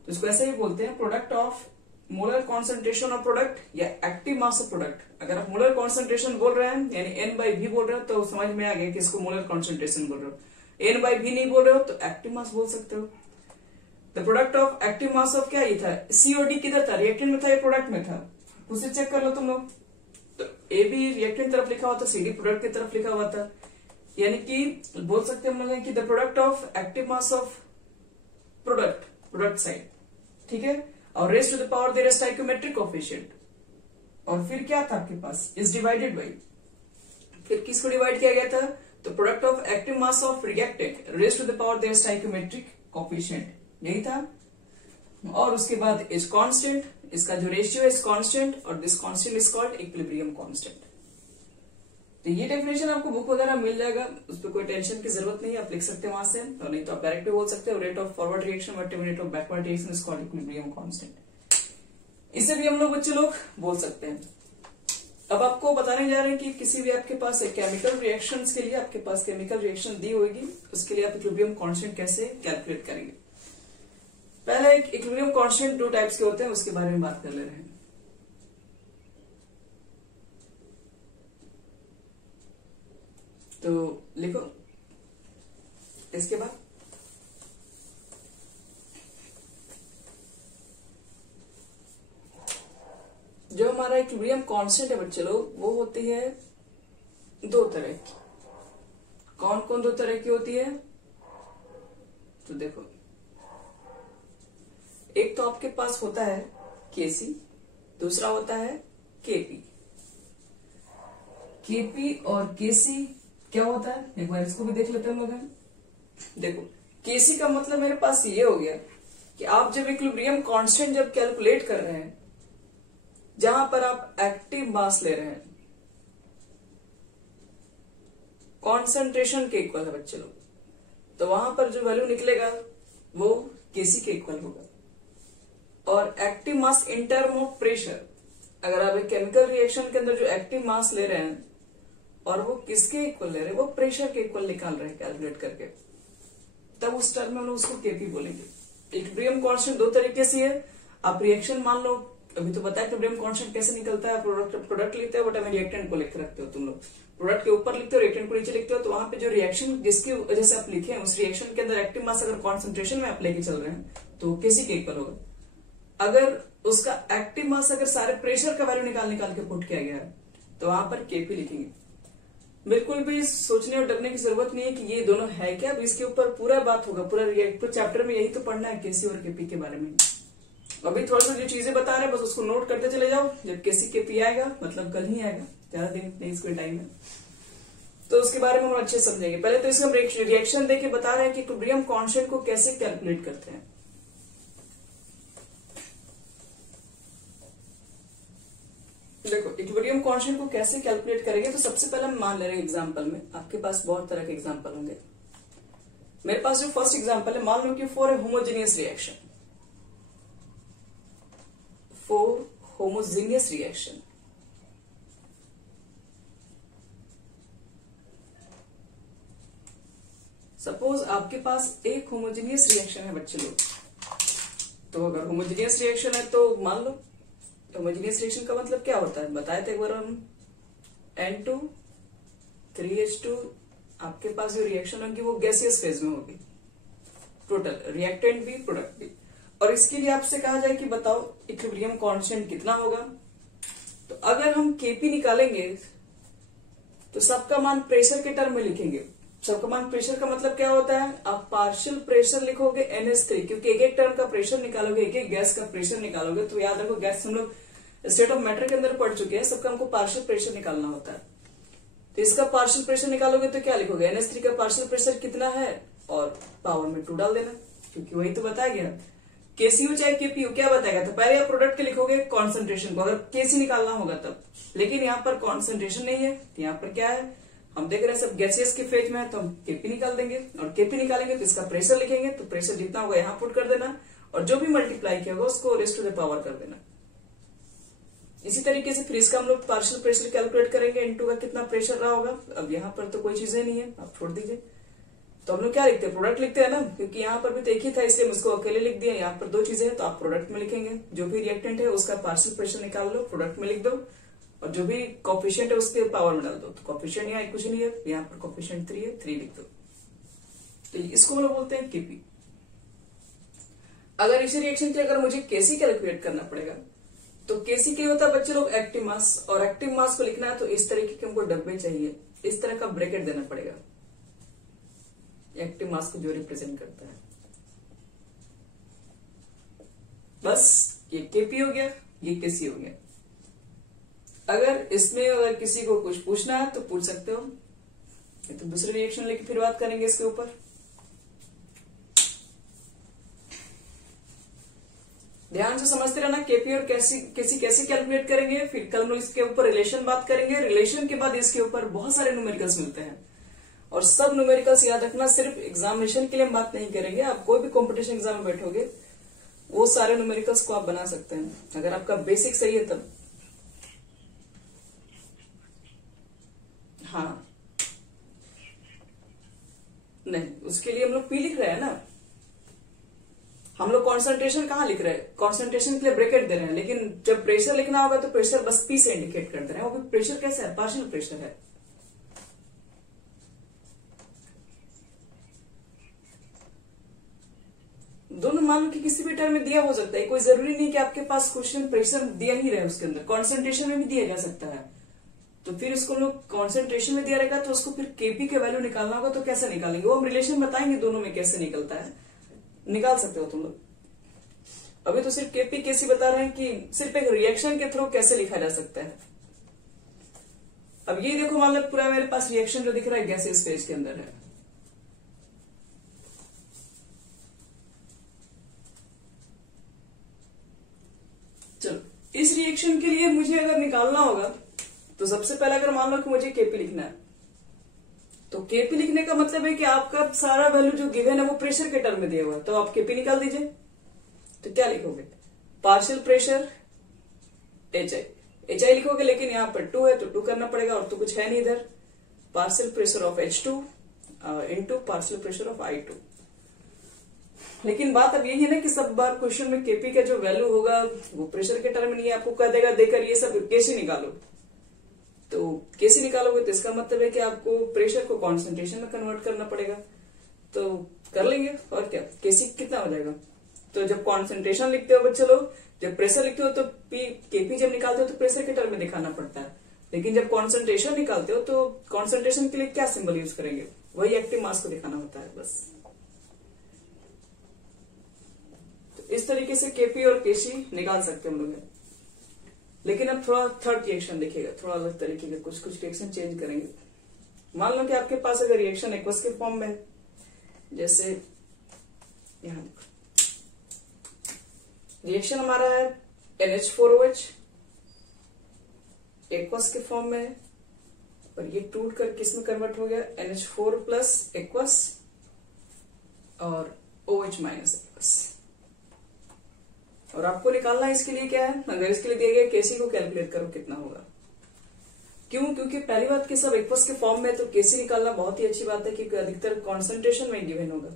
तो इसको ऐसे ही बोलते हैं product of molar concentration of product या एक्टिव मास ऑफ प्रोडक्ट। अगर आप मोलर कॉन्सेंट्रेशन बोल रहे हैं यानी N/V बोल रहे हो तो समझ में आ गया कि इसको मोलर कॉन्सेंट्रेशन बोल रहे हो। N/V नहीं बोल रहे हो तो एक्टिव मास बोल सकते हो। The product of active mass of क्या ये था, COD किधर था, रिएक्टेंट में था या प्रोडक्ट में था, उसे चेक कर लो तुम लोग। तो ए भी रिएक्टेंट तरफ लिखा हुआ था, CD प्रोडक्ट की तरफ लिखा हुआ था, यानी कि बोल सकते हैं हम लोग कि the product of active mass of product side, ठीक है, और raise to the power their stoichiometric coefficient, और फिर क्या था आपके पास इज डिवाइडेड बाई, फिर किसको डिवाइड किया गया था, तो product of active mass of reactant raise to the power their stoichiometric coefficient, यही था। और उसके बाद इज कांस्टेंट, इसका जो रेशियो इज कांस्टेंट और this constant is called equilibrium constant. तो ये डेफिनेशन आपको बुक वगैरह मिल जाएगा, उस पर कोई टेंशन की जरूरत नहीं है, आप लिख सकते हैं वहां से, और नहीं तो आप डायरेक्ट भी बोल सकते हो रेट ऑफ फॉरवर्ड रिएक्शन बटे rate of backward reaction is called equilibrium constant. इसे भी हम लोग बच्चे लोग बोल सकते हैं। अब आपको बताने जा रहे हैं कि किसी भी आपके पास केमिकल रिएक्शंस के लिए आपके पास केमिकल रिएक्शन दी होगी, उसके लिए आप इक्विलिब्रियम कांस्टेंट कैसे कैलकुलेट करेंगे। पहले इक्विलिब्रियम कांस्टेंट दो टाइप्स के होते हैं, उसके बारे में बात कर ले रहे हैं। तो लिखो इसके बाद जो हमारा इक्विलिब्रियम कांस्टेंट है बच्चे लोग, वो होती है दो तरह की। कौन कौन दो तरह की होती है, तो देखो एक तो आपके पास होता है केसी, दूसरा होता है केपी। केपी और केसी क्या होता है, एक बार इसको भी देख लेते हैं हम लोग। देखो केसी का मतलब मेरे पास ये हो गया कि आप जब इक्विलिब्रियम कांस्टेंट जब कैलकुलेट कर रहे हैं, जहां पर आप एक्टिव मास ले रहे हैं कॉन्सेंट्रेशन के इक्वल है बच्चे लोग, तो वहां पर जो वैल्यू निकलेगा वो केसी के इक्वल होगा। और active mass in term of pressure, अगर आप एक केमिकल रिएक्शन के अंदर जो एक्टिव मास ले रहे हैं और वो किसके इक्वल ले रहे हैं, वो प्रेशर के इक्वल निकाल रहे हैं कैलकुलेट करके, तब उस टर्म में हम लोग उसको केपी बोलेंगे। इक्विलिब्रियम कांस्टेंट दो तरीके से है। आप रिएक्शन मान लो, अभी तो बताया इक्विलिब्रियम कांस्टेंट कैसे निकलता है, प्रोडक्ट लिखते हो बट हमें रिएक्टेंट को लिख रखते हो तुम लोग, प्रोडक्ट के ऊपर लिखते हो रिएक्टेंट को नीचे लिखते हो, तो वहां पे जो रिएक्शन जिसकी वजह से आप लिखे उस रिएक्शन के अंदर एक्टिव मास अगर कॉन्सेंट्रेशन में आप लेके चल रहे हैं तो किसी के इक्वल होगा। अगर उसका एक्टिव मास अगर सारे प्रेशर का वैल्यू निकाल के पुट किया गया है तो वहां पर केपी लिखेंगे। बिल्कुल भी सोचने और डरने की जरूरत नहीं है कि ये दोनों है क्या, अब इसके ऊपर पूरा बात होगा, पूरा चैप्टर में यही तो पढ़ना है केसी और केपी के बारे में। अभी थोड़ा सा जो चीजें बता रहे हैं बस उसको नोट करते चले जाओ, जब केसी केपी आएगा मतलब कल ही आएगा, ज्यादा दिन नहीं इसको टाइम है। तो उसके बारे में हम अच्छे से समझेंगे। पहले तो इसका रिएक्शन देके बता रहे हैं कि इक्विलिब्रियम कांस्टेंट को कैसे कैलकुलेट करते हैं। देखो इक्विलिब्रियम कांस्टेंट को कैसे कैलकुलेट करेंगे, तो सबसे पहले हम मान ले रहे हैं एग्जांपल में, आपके पास बहुत तरह के एग्जांपल होंगे। मेरे पास जो फर्स्ट एग्जांपल है, मान लो कि for a homogeneous reaction, for homogeneous reaction, suppose आपके पास एक होमोजेनियस रिएक्शन है बच्चे लोग। तो अगर होमोजेनियस रिएक्शन है तो मान लो, होमोजेनियस रिएक्शन का मतलब क्या होता है बताए थे एक बार हम, N2 3H2, आपके पास जो रिएक्शन होगी वो गैसियस फेज में होगी, टोटल रिएक्टेंट भी प्रोडक्ट भी। और इसके लिए आपसे कहा जाए कि बताओ इक्विलिब्रियम कांस्टेंट कितना होगा। तो अगर हम Kp निकालेंगे तो सबका मान प्रेशर के टर्म में लिखेंगे। सबका मान प्रेशर का मतलब क्या होता है, आप पार्शियल प्रेशर लिखोगे NH3, क्योंकि एक एक टर्म का प्रेशर निकालोगे, एक एक गैस का प्रेशर निकालोगे। तो याद रखो गैस हम लोग स्टेट ऑफ मैटर के अंदर पढ़ चुके हैं, सबका हमको पार्शियल प्रेशर निकालना होता है। तो इसका पार्शियल प्रेशर निकालोगे तो क्या लिखोगे, NH3 का पार्शियल प्रेशर कितना है और पावर में 2 डाल देना, क्योंकि वही तो बताया गया। KCO चाहे KPO क्या बताएगा, तो पहले आप प्रोडक्ट के लिखोगे कॉन्सेंट्रेशन को, अगर KC निकालना होगा तब। लेकिन यहाँ पर कॉन्सेंट्रेशन नहीं है, तो यहाँ पर क्या है, हम देख रहे हैं सब गैसियस के फेज में है, तो हम Kp निकाल देंगे। और Kp निकालेंगे तो इसका प्रेशर लिखेंगे, तो प्रेशर जितना होगा यहाँ पुट कर देना, और जो भी मल्टीप्लाई किया होगा उसको रेज़ टू द पावर कर देना। इसी तरीके से फिर इसका हम लोग पार्शियल प्रेशर कैलकुलेट करेंगे, N2 का कितना प्रेशर रहा होगा। अब यहाँ पर तो कोई चीजें नहीं है, आप छोड़ दीजिए। तो हम लोग क्या लिखते हैं, प्रोडक्ट लिखते हैं ना, क्योंकि यहाँ पर भी तो एक ही था इसलिए उसको अकेले लिख दिया। यहाँ पर 2 चीजें हैं तो आप प्रोडक्ट में लिखेंगे, जो भी रिएक्टेंट है उसका पार्शियल प्रेशर निकाल लो, प्रोडक्ट में लिख दो, और जो भी कोफिशिएंट है उसके पावर में डाल दो। तो कोफिशिएंट यहाँ कुछ नहीं है, यहाँ पर कोफिशिएंट 3 है, 3 लिख दो। तो इसको हम लोग बोलते हैं Kp। अगर इसी रिएक्शन के अगर मुझे Kc कैलकुलेट करना पड़ेगा, तो Kc क्या होता है बच्चे लोग, एक्टिव मास। और एक्टिव मास को लिखना है तो इस तरीके के हमको डब्बे चाहिए, इस तरह का ब्रैकेट देना पड़ेगा, एक्टिव मास को जो रिप्रेजेंट करता है। बस ये Kp हो गया, ये Kc हो गया। अगर इसमें अगर किसी को कुछ पूछना है तो पूछ सकते हो, तो दूसरे रिएक्शन लेके फिर बात करेंगे इसके ऊपर। ध्यान से समझते रहना, Kp और Kc कैसे कैलकुलेट करेंगे। फिर कल हम इसके ऊपर रिलेशन बात करेंगे, रिलेशन के बाद इसके ऊपर बहुत सारे न्यूमेरिकल्स मिलते हैं। और सब न्यूमेरिकल्स याद रखना, सिर्फ एग्जामिनेशन के लिए हम बात नहीं करेंगे। आप कोई भी कॉम्पिटिशन एग्जाम में बैठोगे वो सारे न्यूमेरिकल्स को आप बना सकते हैं, अगर आपका बेसिक सही है तब। हाँ नहीं, उसके लिए हम लोग P लिख रहे हैं ना, हम लोग कॉन्सेंट्रेशन कहाँ लिख रहे हैं, कॉन्सेंट्रेशन के लिए ब्रैकेट दे रहे हैं। लेकिन जब प्रेशर लिखना होगा तो प्रेशर बस P से इंडिकेट कर दे रहे हैं। वो भी प्रेशर कैसा है, पार्शियल प्रेशर है। दोनों मान लो कि किसी भी टर्म में दिया हो सकता है, कोई जरूरी नहीं कि आपके पास क्वेश्चन प्रेशर दिया ही रहे, उसके अंदर कॉन्सेंट्रेशन में भी दिया जा सकता है। तो फिर इसको लोग कॉन्सेंट्रेशन में दिया रहेगा तो उसको फिर Kp के वैल्यू निकालना होगा, तो कैसे निकालेंगे वो हम रिलेशन बताएंगे, दोनों में कैसे निकलता है, निकाल सकते हो तुम लोग। अभी तो सिर्फ Kp Kc बता रहे हैं कि सिर्फ एक रिएक्शन के थ्रू कैसे लिखा जा सकता है। अब ये देखो, मान लो पूरा मेरे पास रिएक्शन जो दिख रहा है गैसियस फेज के अंदर है। चलो, इस रिएक्शन के लिए मुझे अगर निकालना होगा तो सबसे पहले अगर मान लो कि मुझे Kp लिखना है, तो Kp लिखने का मतलब है कि आपका सारा वैल्यू जो गिवन है वो प्रेशर के टर्म में दिया हुआ है, तो आप Kp निकाल दीजिए। तो क्या लिखोगे, पार्शियल प्रेशर HI लिखोगे, लेकिन यहाँ पर 2 है तो 2 करना पड़ेगा, और तो कुछ है नहीं इधर। Partial pressure of H2 into partial pressure of I2। लेकिन बात अब यही है ना कि सब बार क्वेश्चन में Kp का जो वैल्यू होगा वो प्रेशर के टर्म में नहीं है, आपको कह देगा देकर ये सब Kc निकालो। तो Kc निकालोगे तो इसका मतलब है कि आपको प्रेशर को कॉन्सेंट्रेशन में कन्वर्ट करना पड़ेगा, तो कर लेंगे। और क्या, Kc कितना हो जाएगा। तो जब कॉन्सेंट्रेशन लिखते हो बच्चे लोग, जब प्रेशर लिखते हो तो Kp जब निकालते हो तो प्रेशर के टर्म में दिखाना पड़ता है, लेकिन जब कॉन्सेंट्रेशन निकालते हो तो कॉन्सेंट्रेशन के लिए क्या सिंबल यूज करेंगे, वही एक्टिव मास को दिखाना होता है बस। तो इस तरीके से Kp और Kc निकाल सकते हम लोग। लेकिन अब थोड़ा थर्ड रिएक्शन देखिएगा, थोड़ा अलग तरीके के कुछ रिएक्शन चेंज करेंगे। मान लो कि आपके पास अगर रिएक्शन एक्वस के फॉर्म में है, जैसे यहां देखो रिएक्शन हमारा है NH4OH एक्वस के फॉर्म में है, और ये टूट कर किस में कन्वर्ट हो गया, NH4 प्लस एक्वस और OH माइनस एक्वस। और आपको निकालना इसके लिए क्या है, अगर इसके लिए दिया गया केसी को कैलकुलेट करो कितना होगा। क्यों? क्योंकि पहली बात कि सब एक्वस के फॉर्म में, तो केसी निकालना बहुत ही अच्छी बात है क्योंकि अधिकतर कॉन्सेंट्रेशन में गिवन होगा।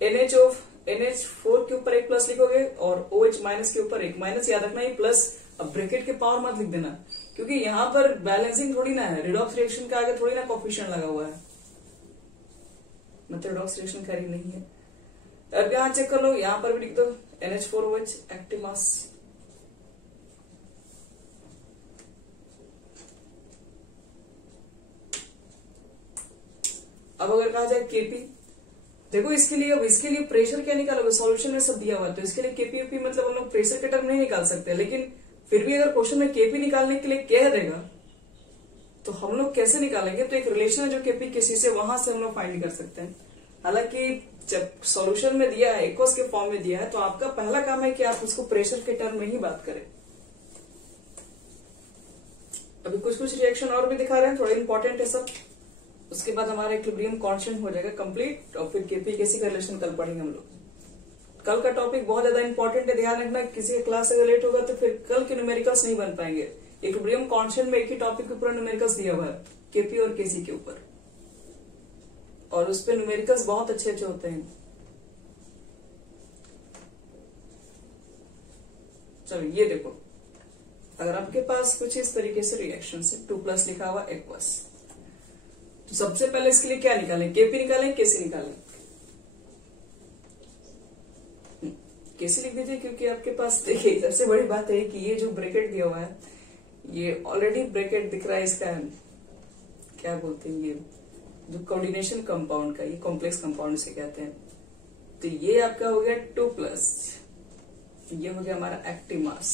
NH4 के ऊपर एक प्लस लिखोगे और OH माइनस के ऊपर एक माइनस, याद रखना ये प्लस, अब ब्रैकेट के पावर मत लिख देना क्योंकि यहां पर बैलेंसिंग थोड़ी ना है, रिडॉक्स रिएक्शन के आगे थोड़ी ना कोफिशिएंट लगा हुआ है, मतलब रिडॉक्स रिएक्शन का नहीं है। अब यहां चेक कर लो, यहां पर भी लिख दो NH4OH एक्टिव मास, अब अगर कहा जाए केपी, देखो इसके लिए, अब इसके लिए प्रेशर क्या निकालोगे, सॉल्यूशन में सब दिया हुआ है, तो इसके लिए केपी मतलब हम लोग प्रेशर के टर्म नहीं निकाल सकते, लेकिन फिर भी अगर क्वेश्चन में केपी निकालने के लिए कह देगा तो हम लोग कैसे निकालेंगे, तो एक रिलेशन है जो केपी केसी से, वहां से हम लोग फाइंड कर सकते हैं। हालांकि जब सॉल्यूशन में दिया है, एक्वस के फॉर्म में दिया है, तो आपका पहला काम है कि आप उसको प्रेशर के टर्म में ही बात करें। अभी कुछ कुछ रिएक्शन और भी दिखा रहे हैं, थोड़े इंपॉर्टेंट है सब, उसके बाद हमारा इक्विलिब्रियम कांस्टेंट हो जाएगा कंप्लीट, और फिर केपी केसी का रिलेशन कल पढ़ेंगे हम लोग। कल का टॉपिक बहुत ज्यादा इंपॉर्टेंट है, ध्यान रखना, किसी का क्लास अगर लेट होगा तो फिर कल के न्यूमेरिकल्स नहीं बन पाएंगे। इक्विलिब्रियम कांस्टेंट में एक ही टॉपिक के ऊपर न्यूमेरिकल्स दिया हुआ है, केपी और केसी के ऊपर, और उस पर न्यूमेरिकल्स बहुत अच्छे अच्छे होते हैं। चलो ये देखो, अगर आपके पास कुछ इस तरीके से रिएक्शन है, 2+ लिखा हुआ एक्वस, तो सबसे पहले इसके लिए क्या निकालें, केपी निकालें, केसी निकालें। केसी लिख दीजिए क्योंकि आपके पास देखिए सबसे बड़ी बात है कि ये जो ब्रैकेट दिया हुआ है, ये ऑलरेडी ब्रैकेट दिख रहा है, इसका क्या बोलते हैं, ये जो कोऑर्डिनेशन कंपाउंड का, ये कॉम्प्लेक्स कंपाउंड से कहते हैं। तो ये आपका हो गया 2+, ये हो गया हमारा एक्टिव मास,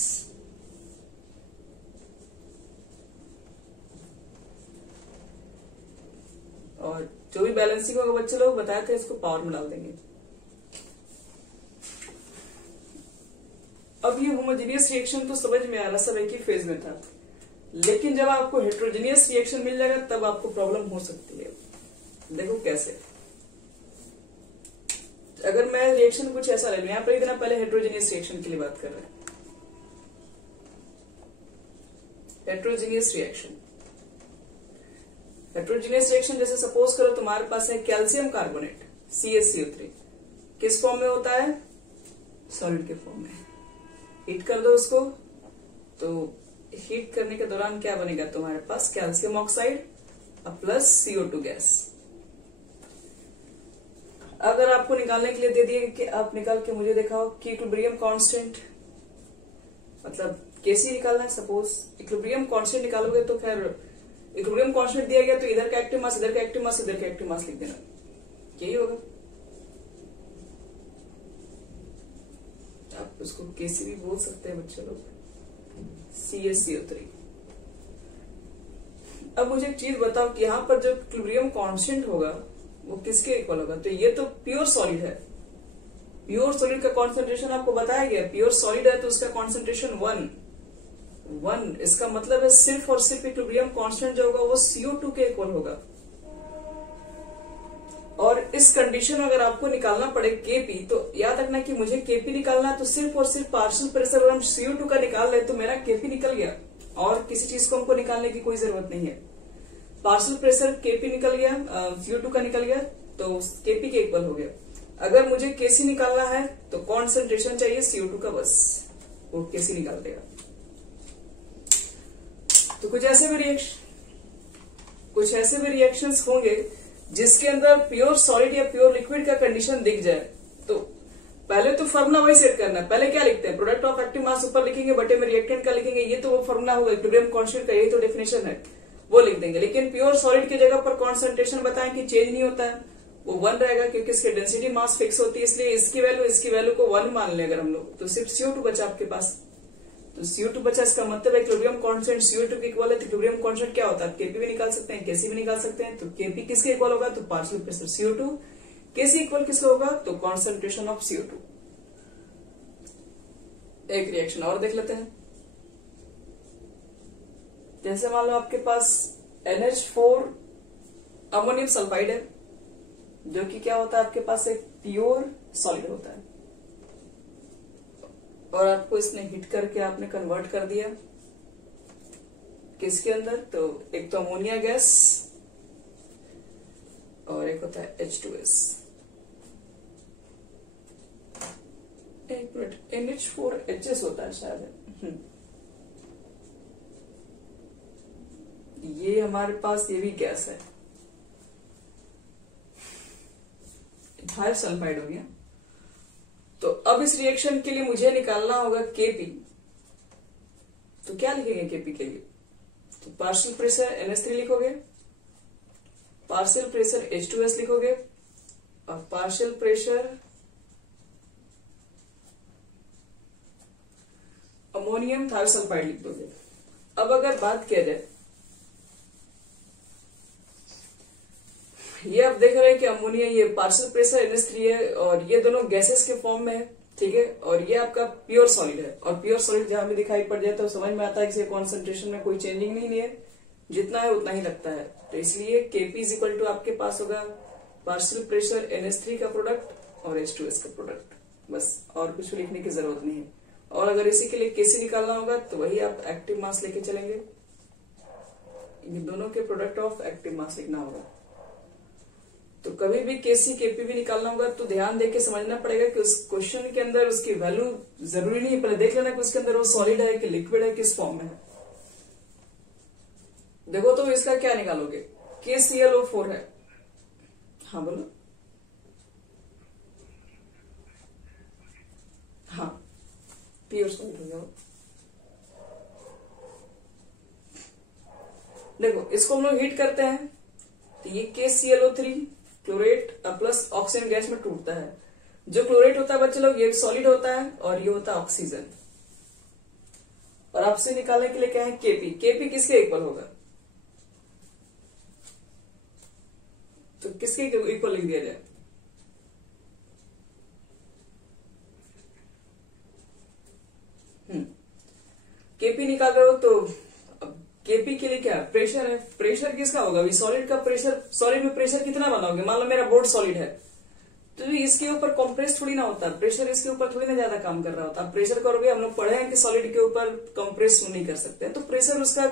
और जो भी बैलेंसिंग होगा बच्चे लोग बताए थे, इसको पावर में डाल देंगे। अब ये होमोजेनियस रिएक्शन तो समझ में आ रहा, सब एक ही फेज में था, लेकिन जब आपको हेट्रोजेनियस रिएक्शन मिल जाएगा तब आपको प्रॉब्लम हो सकती है। देखो कैसे, अगर मैं रिएक्शन कुछ ऐसा ले लूं, यहां पर इतना पहले हेट्रोजेनियस रिएक्शन के लिए बात कर रहे हैं। हेट्रोजेनियस रिएक्शन, हेट्रोजेनियस रिएक्शन जैसे सपोज करो तुम्हारे पास है कैल्शियम कार्बोनेट CaCO3, किस फॉर्म में होता है, सॉलिड के फॉर्म में। हीट कर दो उसको, तो हीट करने के दौरान क्या बनेगा तुम्हारे पास, calcium oxide plus CO2 gas. अगर आपको निकालने के लिए दे दिए कि आप निकाल के मुझे दिखाओ कि इक्विलिब्रियम कांस्टेंट, मतलब केसी निकालना है, सपोज इक्विलिब्रियम कांस्टेंट निकालोगे तो खैर इक्विलिब्रियम कांस्टेंट दिया गया तो इधर का एक्टिव मास, इधर का एक्टिव मास, इधर का एक्टिव मास लिख देना, यही होगा। आप उसको केसी भी बोल सकते हैं बच्चे लोग, CaCO3। अब मुझे एक चीज बताओ कि यहाँ पर जो इक्विलिब्रियम कांस्टेंट होगा वो किसके इक्वल होगा, तो ये तो प्योर सॉलिड है, प्योर सॉलिड का कॉन्सेंट्रेशन आपको बताया गया, प्योर सॉलिड है तो उसका कॉन्सेंट्रेशन 1, इसका मतलब है सिर्फ और सिर्फ इक्विलिब्रियम कांस्टेंट जो होगा वो CO2 के इक्वल होगा। और इस कंडीशन अगर आपको निकालना पड़े केपी, तो याद रखना कि मुझे केपी निकालना है तो सिर्फ और सिर्फ पार्शियल प्रेशर, अगर हम CO2 का निकाल रहे तो मेरा केपी निकल गया, और किसी चीज को हमको निकालने की कोई जरूरत नहीं है। पार्शियल प्रेशर केपी निकल गया, CO2 का निकल गया, तो केपी के इक्वल हो गया। अगर मुझे केसी निकालना है तो कॉन्सेंट्रेशन चाहिए CO2 का, बस वो केसी निकाल देगा। तो कुछ ऐसे भी रिएक्शंस होंगे जिसके अंदर प्योर सॉलिड या प्योर लिक्विड का कंडीशन दिख जाए, तो पहले तो फॉर्मूला वही सेट करना है। पहले क्या लिखते हैं, प्रोडक्ट ऑफ एक्टिव मास ऊपर लिखेंगे, बटे में रिएक्टेंट का लिखेंगे, ये तो वो फॉर्मूला होगा, इक्विलिब्रियम कांस्टेंट का यही तो डेफिनेशन है, वो लिख देंगे। लेकिन प्योर सॉलिड की जगह पर कॉन्सेंट्रेशन बताएं कि चेंज नहीं होता है, वो 1 रहेगा क्योंकि इसकी डेंसिटी मास फिक्स होती है, इसलिए इसकी वैल्यू को 1 मान ले अगर हम लोग, तो सिर्फ CO2 बचा आपके पास। तो CO2 बचा, इसका मतलब है इक्विलिब्रियम कांस्टेंट CO2 के इक्वल है। तो इक्विलिब्रियम कांस्टेंट क्या होता है, Kp भी निकाल सकते हैं, Kc भी निकाल सकते हैं। तो Kp किसके इक्वल होगा, तो partial pressure CO2। Kc equal किसका होगा, तो कॉन्सेंट्रेशन ऑफ CO2। एक रिएक्शन और देख लेते हैं। जैसे मान लो आपके पास NH4 अमोनियम सल्फाइड है, जो कि क्या होता है आपके पास एक प्योर सॉलिड होता है, और आपको इसने हिट करके आपने कन्वर्ट कर दिया किसके अंदर, तो एक तो अमोनिया गैस और एक होता है H2S। एक मिनट, NH4HS होता है शायद। ये हमारे पास ये भी गैस है, इथाइल सल्फाइड हो गया। तो अब इस रिएक्शन के लिए मुझे निकालना होगा Kp। तो क्या लिखेंगे Kp के लिए, तो पार्शियल प्रेशर NH3 लिखोगे, पार्शियल प्रेशर H2S लिखोगे, और पार्शियल प्रेशर अमोनियम थायोसल्फाइड लिख दोगे। अब अगर बात किया जाए, ये आप देख रहे हैं कि अमोनिया, ये पार्शियल प्रेशर NH3 है, और ये दोनों गैसेस के फॉर्म में है, ठीक है। और ये आपका प्योर सॉलिड है, और प्योर सॉलिड जहां भी दिखाई पड़ जाए तो समझ में आता है कि कॉन्सेंट्रेशन में कोई चेंजिंग नहीं है, जितना है उतना ही लगता है। तो इसलिए Kp इज इक्वल टू आपके पास होगा पार्शियल प्रेशर NH3 का प्रोडक्ट और H2S का प्रोडक्ट, बस और कुछ लिखने की जरूरत नहीं है। और अगर इसी के लिए Kc निकालना होगा तो वही आप एक्टिव मास लेके चलेंगे, ये दोनों के प्रोडक्ट ऑफ एक्टिव मास लिखना होगा। तो कभी भी Kc Kp भी निकालना होगा तो ध्यान देके समझना पड़ेगा कि उस क्वेश्चन के अंदर उसकी वैल्यू जरूरी नहीं, पहले देख लेना कि उसके अंदर वो सॉलिड है कि लिक्विड है, किस फॉर्म में है। देखो तो इसका क्या निकालोगे, KClO4 है, हाँ बोलो, हाँ प्योर सॉलिड हो गया। देखो इसको हम लोग हीट करते हैं तो ये KClO3 chlorate plus oxygen gas में टूटता है। जो क्लोरेट होता है बच्चे लोग, ये सॉलिड होता है और ये होता है ऑक्सीजन। और आपसे निकालने के लिए क्या है Kp। Kp किसके इक्वल होगा, तो किसके इक्वल लिख दिया जाए, Kp निकाल रहे हो तो Kp के लिए क्या प्रेशर है, प्रेशर किसका होगा, अभी सॉलिड का प्रेशर, सॉलिड में प्रेशर कितना बनाओगे, मान लो मेरा बोर्ड सॉलिड है तो इसके ऊपर कंप्रेस थोड़ी ना होता, प्रेशर इसके ऊपर थोड़ी ना ज्यादा काम कर रहा होता। आप प्रेशर करोगे, हम लोग पढ़े हैं कि सॉलिड के ऊपर कंप्रेस नहीं कर सकते, तो प्रेशर उसका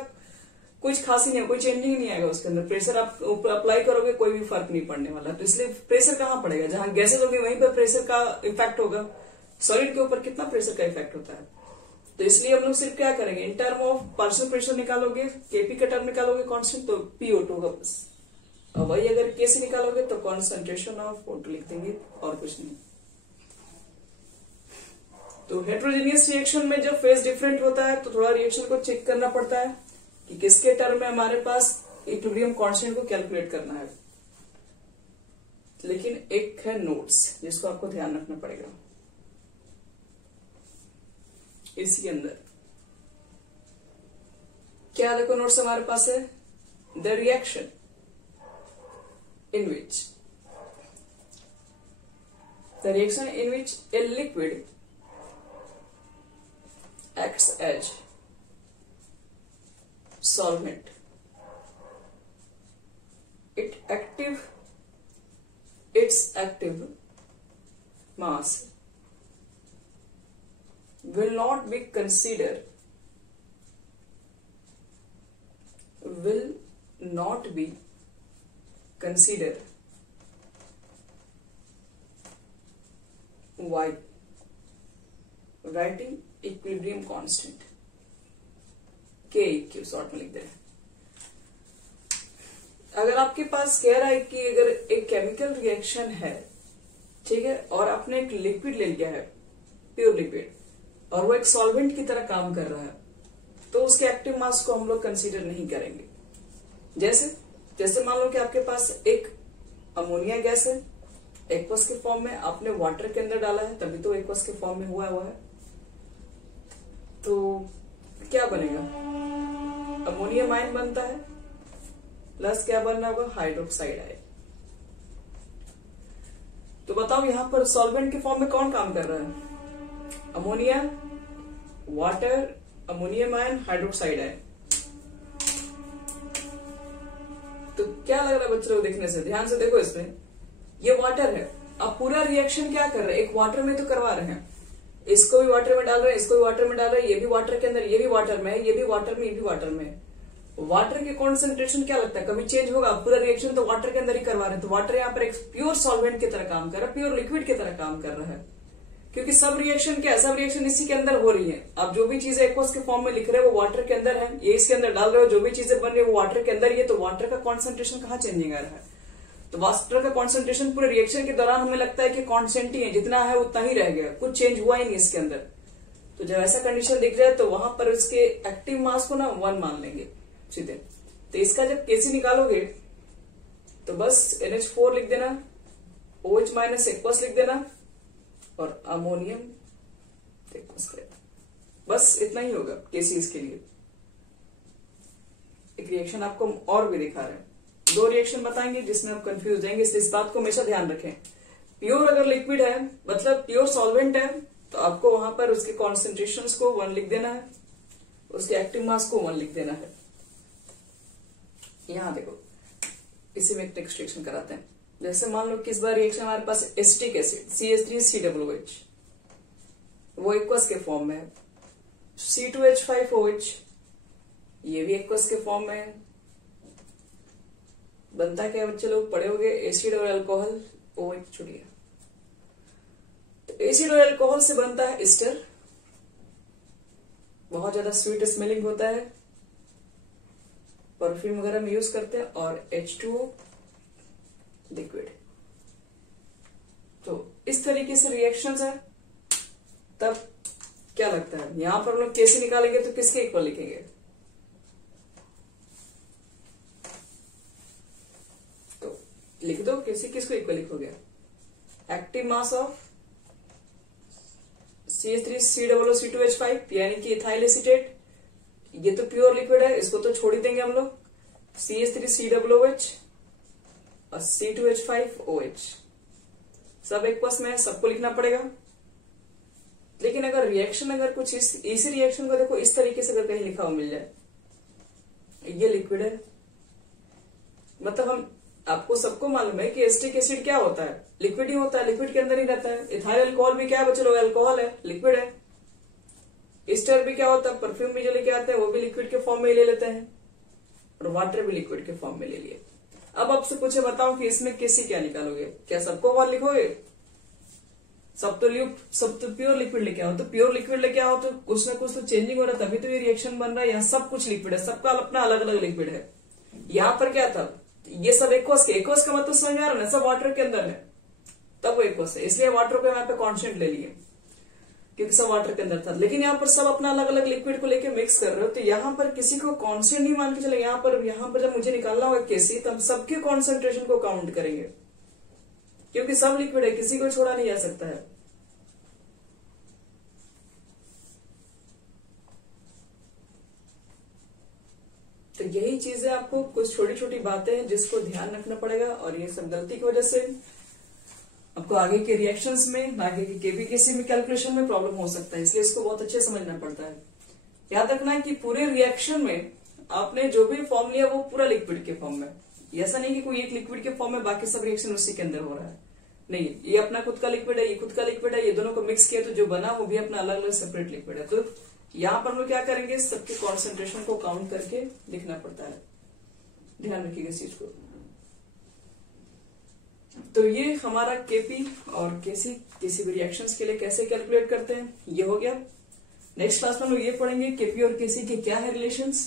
कुछ खास ही नहीं है, कोई चेंजिंग नहीं आएगा उसके अंदर। प्रेशर आप अप्लाई करोगे कोई भी फर्क नहीं पड़ने वाला। तो इसलिए प्रेशर कहाँ पड़ेगा, जहां गैसेज होगी वहीं पर प्रेशर का इफेक्ट होगा। सॉलिड के ऊपर कितना प्रेशर का इफेक्ट होता है, तो इसलिए हम लोग सिर्फ क्या करेंगे, in term of partial pressure निकालोगे, Kp का टर्म निकालोगे कांस्टेंट, तो PO2 होगा बस। और वही अगर Kc निकालोगे तो कॉन्सेंट्रेशन ऑफ O2 लिख देंगे, और कुछ नहीं। तो हेट्रोजीनियस रिएक्शन में जब फेज डिफरेंट होता है तो थोड़ा रिएक्शन को चेक करना पड़ता है कि किसके टर्म में हमारे पास इक्विलिब्रियम कांस्टेंट को कैलकुलेट करना है। लेकिन एक है नोट्स जिसको आपको ध्यान रखना पड़ेगा इसके अंदर। क्या देखो नोट्स हमारे पास है, the reaction in which a liquid acts as solvent, its active mass will not be considered while writing equilibrium constant Keq short में लिख दे। अगर आपके पास कह रहा है कि अगर एक केमिकल रिएक्शन है, ठीक है, और आपने एक लिक्विड ले लिया है, प्योर लिक्विड, और वो एक सॉल्वेंट की तरह काम कर रहा है, तो उसके एक्टिव मास को हम लोग कंसीडर नहीं करेंगे। जैसे मान लो कि आपके पास एक अमोनिया गैस है, एक्वस के फॉर्म में, आपने वाटर के अंदर डाला है तभी तो एक्वस के फॉर्म में हुआ है। तो क्या बनेगा, अमोनियम आयन बनता है प्लस क्या बनना होगा, हाइड्रोक्साइड आयन। तो बताओ यहां पर सॉल्वेंट के फॉर्म में कौन काम कर रहा है, ammonia, water, ammonium ion, hydroxide ion. तो क्या लग रहा है बच्चों को देखने से, ध्यान से देखो, इसमें ये वाटर है। अब पूरा रिएक्शन क्या कर रहे हैं, एक वाटर में तो करवा रहे हैं, इसको भी वाटर में डाल रहे हैं, इसको भी वाटर में डाल रहे हैं, ये भी वाटर के अंदर, ये भी वाटर में है, ये भी वाटर में, ये भी वाटर में है। वाटर के कॉन्सेंट्रेशन क्या लगता है कभी चेंज होगा, पूरा रिएक्शन तो वाटर के अंदर ही करवा रहे हैं। तो वाटर यहाँ पर एक प्योर सॉल्वेंट की तरह काम कर रहा है, प्योर लिक्विड की तरह काम कर रहा है, क्योंकि सब रिएक्शन क्या है, सब रिएक्शन इसी के अंदर हो रही है। आप जो भी चीजें एक्वस के फॉर्म में लिख रहे हो वो वाटर के अंदर है, ये इसके अंदर डाल रहे हो, जो भी चीजें बन रही है वो वाटर के अंदर ही है। तो वाटर का कॉन्सेंट्रेशन कहाँ चेंजिंग आ रहा है, तो वाटर का कॉन्सेंट्रेशन पूरे रिएक्शन के दौरान हमें लगता है कि कांस्टेंट ही है, जितना है उतना ही रह गया, कुछ चेंज हुआ ही नहीं इसके अंदर। तो जब ऐसा कंडीशन दिख जाए तो वहां पर इसके एक्टिव मास को ना 1 मान लेंगे सीधे। तो इसका जब केसी निकालोगे तो बस NH4 लिख देना, OH माइनस एक्वस लिख देना और अमोनियम एक्वस, बस इतना ही होगा केसी इसके लिए। एक रिएक्शन आपको और भी दिखा रहे हैं, 2 रिएक्शन बताएंगे जिसमें आप कंफ्यूज जाएंगे, इसलिए इस बात को हमेशा ध्यान रखें। प्योर अगर लिक्विड है मतलब प्योर सॉल्वेंट है तो आपको वहां पर उसके कॉन्सेंट्रेशंस को 1 लिख देना है, उसके एक्टिव मास को 1 लिख देना है। यहां देखो, इसी में एक नेक्स्ट रिएक्शन कराते हैं। जैसे मान लो कि इस बार रिएक्शन हमारे पास एसिटिक एसिड CH3COOH, वो एक्वस के फॉर्म में है, C2H5OH, ये भी एक्वस के फॉर्म में है। बनता क्या बच्चे लोग पढ़े होंगे, एसिड और अल्कोहल, OH छुड़िए। तो एसिड और अल्कोहल से बनता है एस्टर, बहुत ज्यादा स्वीट स्मेलिंग होता है, परफ्यूम वगैरह में यूज करते हैं, और H2O लिक्विड। तो इस तरीके से रिएक्शंस है। तब क्या लगता है यहां पर हम लोग कैसे निकालेंगे, तो किसके इक्वल लिखेंगे, तो लिख दो कैसे, किसको इक्वल लिखोगे, एक्टिव मास ऑफ CH3COOH2H5 यानी कि इथाइल एसीटेट, ये तो प्योर लिक्विड है, इसको तो छोड़ ही देंगे हम लोग, CH3COOH और C2H5OH सब एक्वस में है, सबको लिखना पड़ेगा। लेकिन अगर रिएक्शन अगर कुछ इसी रिएक्शन को देखो इस तरीके से अगर कहीं लिखा हुआ मिल जाए, ये लिक्विड है, मतलब हम आपको सबको मालूम है कि एसिटिक एसिड क्या होता है, लिक्विड ही होता है, लिक्विड के अंदर ही रहता है। इथाइल अल्कोहल भी क्या है बच्चे लोग, अल्कोहल है, लिक्विड है। एस्टर भी क्या होता है, परफ्यूम भी जो लेके आते हैं वो भी लिक्विड के फॉर्म में ले लेते हैं, और वाटर भी लिक्विड के फॉर्म में ले लिए। अब आपसे पूछे बताओ कि इसमें केसी क्या निकालोगे, क्या सबको 1 लिखोगे, सब तो प्योर लिक्विड लेके आओ। तो प्योर लिक्विड लेके आओ तो कुछ ना कुछ तो चेंजिंग हो रहा है, तभी तो ये रिएक्शन बन रहा है। यहाँ सब कुछ लिक्विड है, सबका अपना अलग अलग लिक्विड है। यहाँ पर क्या था, ये सब एक्वस का मतलब समझ आ रहा है, सब वाटर के अंदर है, तब वो एक्वस है, इसलिए वाटर को यहाँ पे कांस्टेंट ले लिए क्योंकि सब वाटर के अंदर था। लेकिन यहाँ पर सब अपना अलग अलग लिक्विड को लेके मिक्स कर रहे हो, तो यहाँ पर किसी को कांस्टेंट नहीं मान के चले। यहाँ पर जब मुझे निकालना होगा केसी, तब सबके कॉन्सेंट्रेशन को काउंट करेंगे, क्योंकि सब लिक्विड है, किसी को छोड़ा नहीं जा सकता है। तो यही चीजें आपको कुछ छोटी छोटी बातें हैं जिसको ध्यान रखना पड़ेगा, और ये सब गलती की वजह से आपको आगे के रिएक्शंस में, आगे के केवीकेसी में, कैलकुलेशन में प्रॉब्लम हो सकता है, इसलिए इसको बहुत अच्छे समझना पड़ता है। याद रखना है कि पूरे रिएक्शन में आपने जो भी फॉर्म लिया वो पूरा लिक्विड के फॉर्म में, ऐसा नहीं कि कोई एक लिक्विड के फॉर्म में बाकी सब रिएक्शन उसी के अंदर हो रहा है, नहीं, ये अपना खुद का लिक्विड है, ये खुद का लिक्विड है, ये दोनों को मिक्स किया तो जो बना वो भी अपना अलग अलग सेपरेट लिक्विड है। तो यहाँ पर हम लोग क्या करेंगे, सबके कॉन्सेंट्रेशन को काउंट करके लिखना पड़ता है, ध्यान रखिएगा इस चीज को। तो ये हमारा केपी और केसी किसी भी रिएक्शंस के लिए कैसे कैलकुलेट करते हैं ये हो गया। नेक्स्ट क्लास में हम लोग ये पढ़ेंगे केपी और केसी के क्या है रिलेशंस,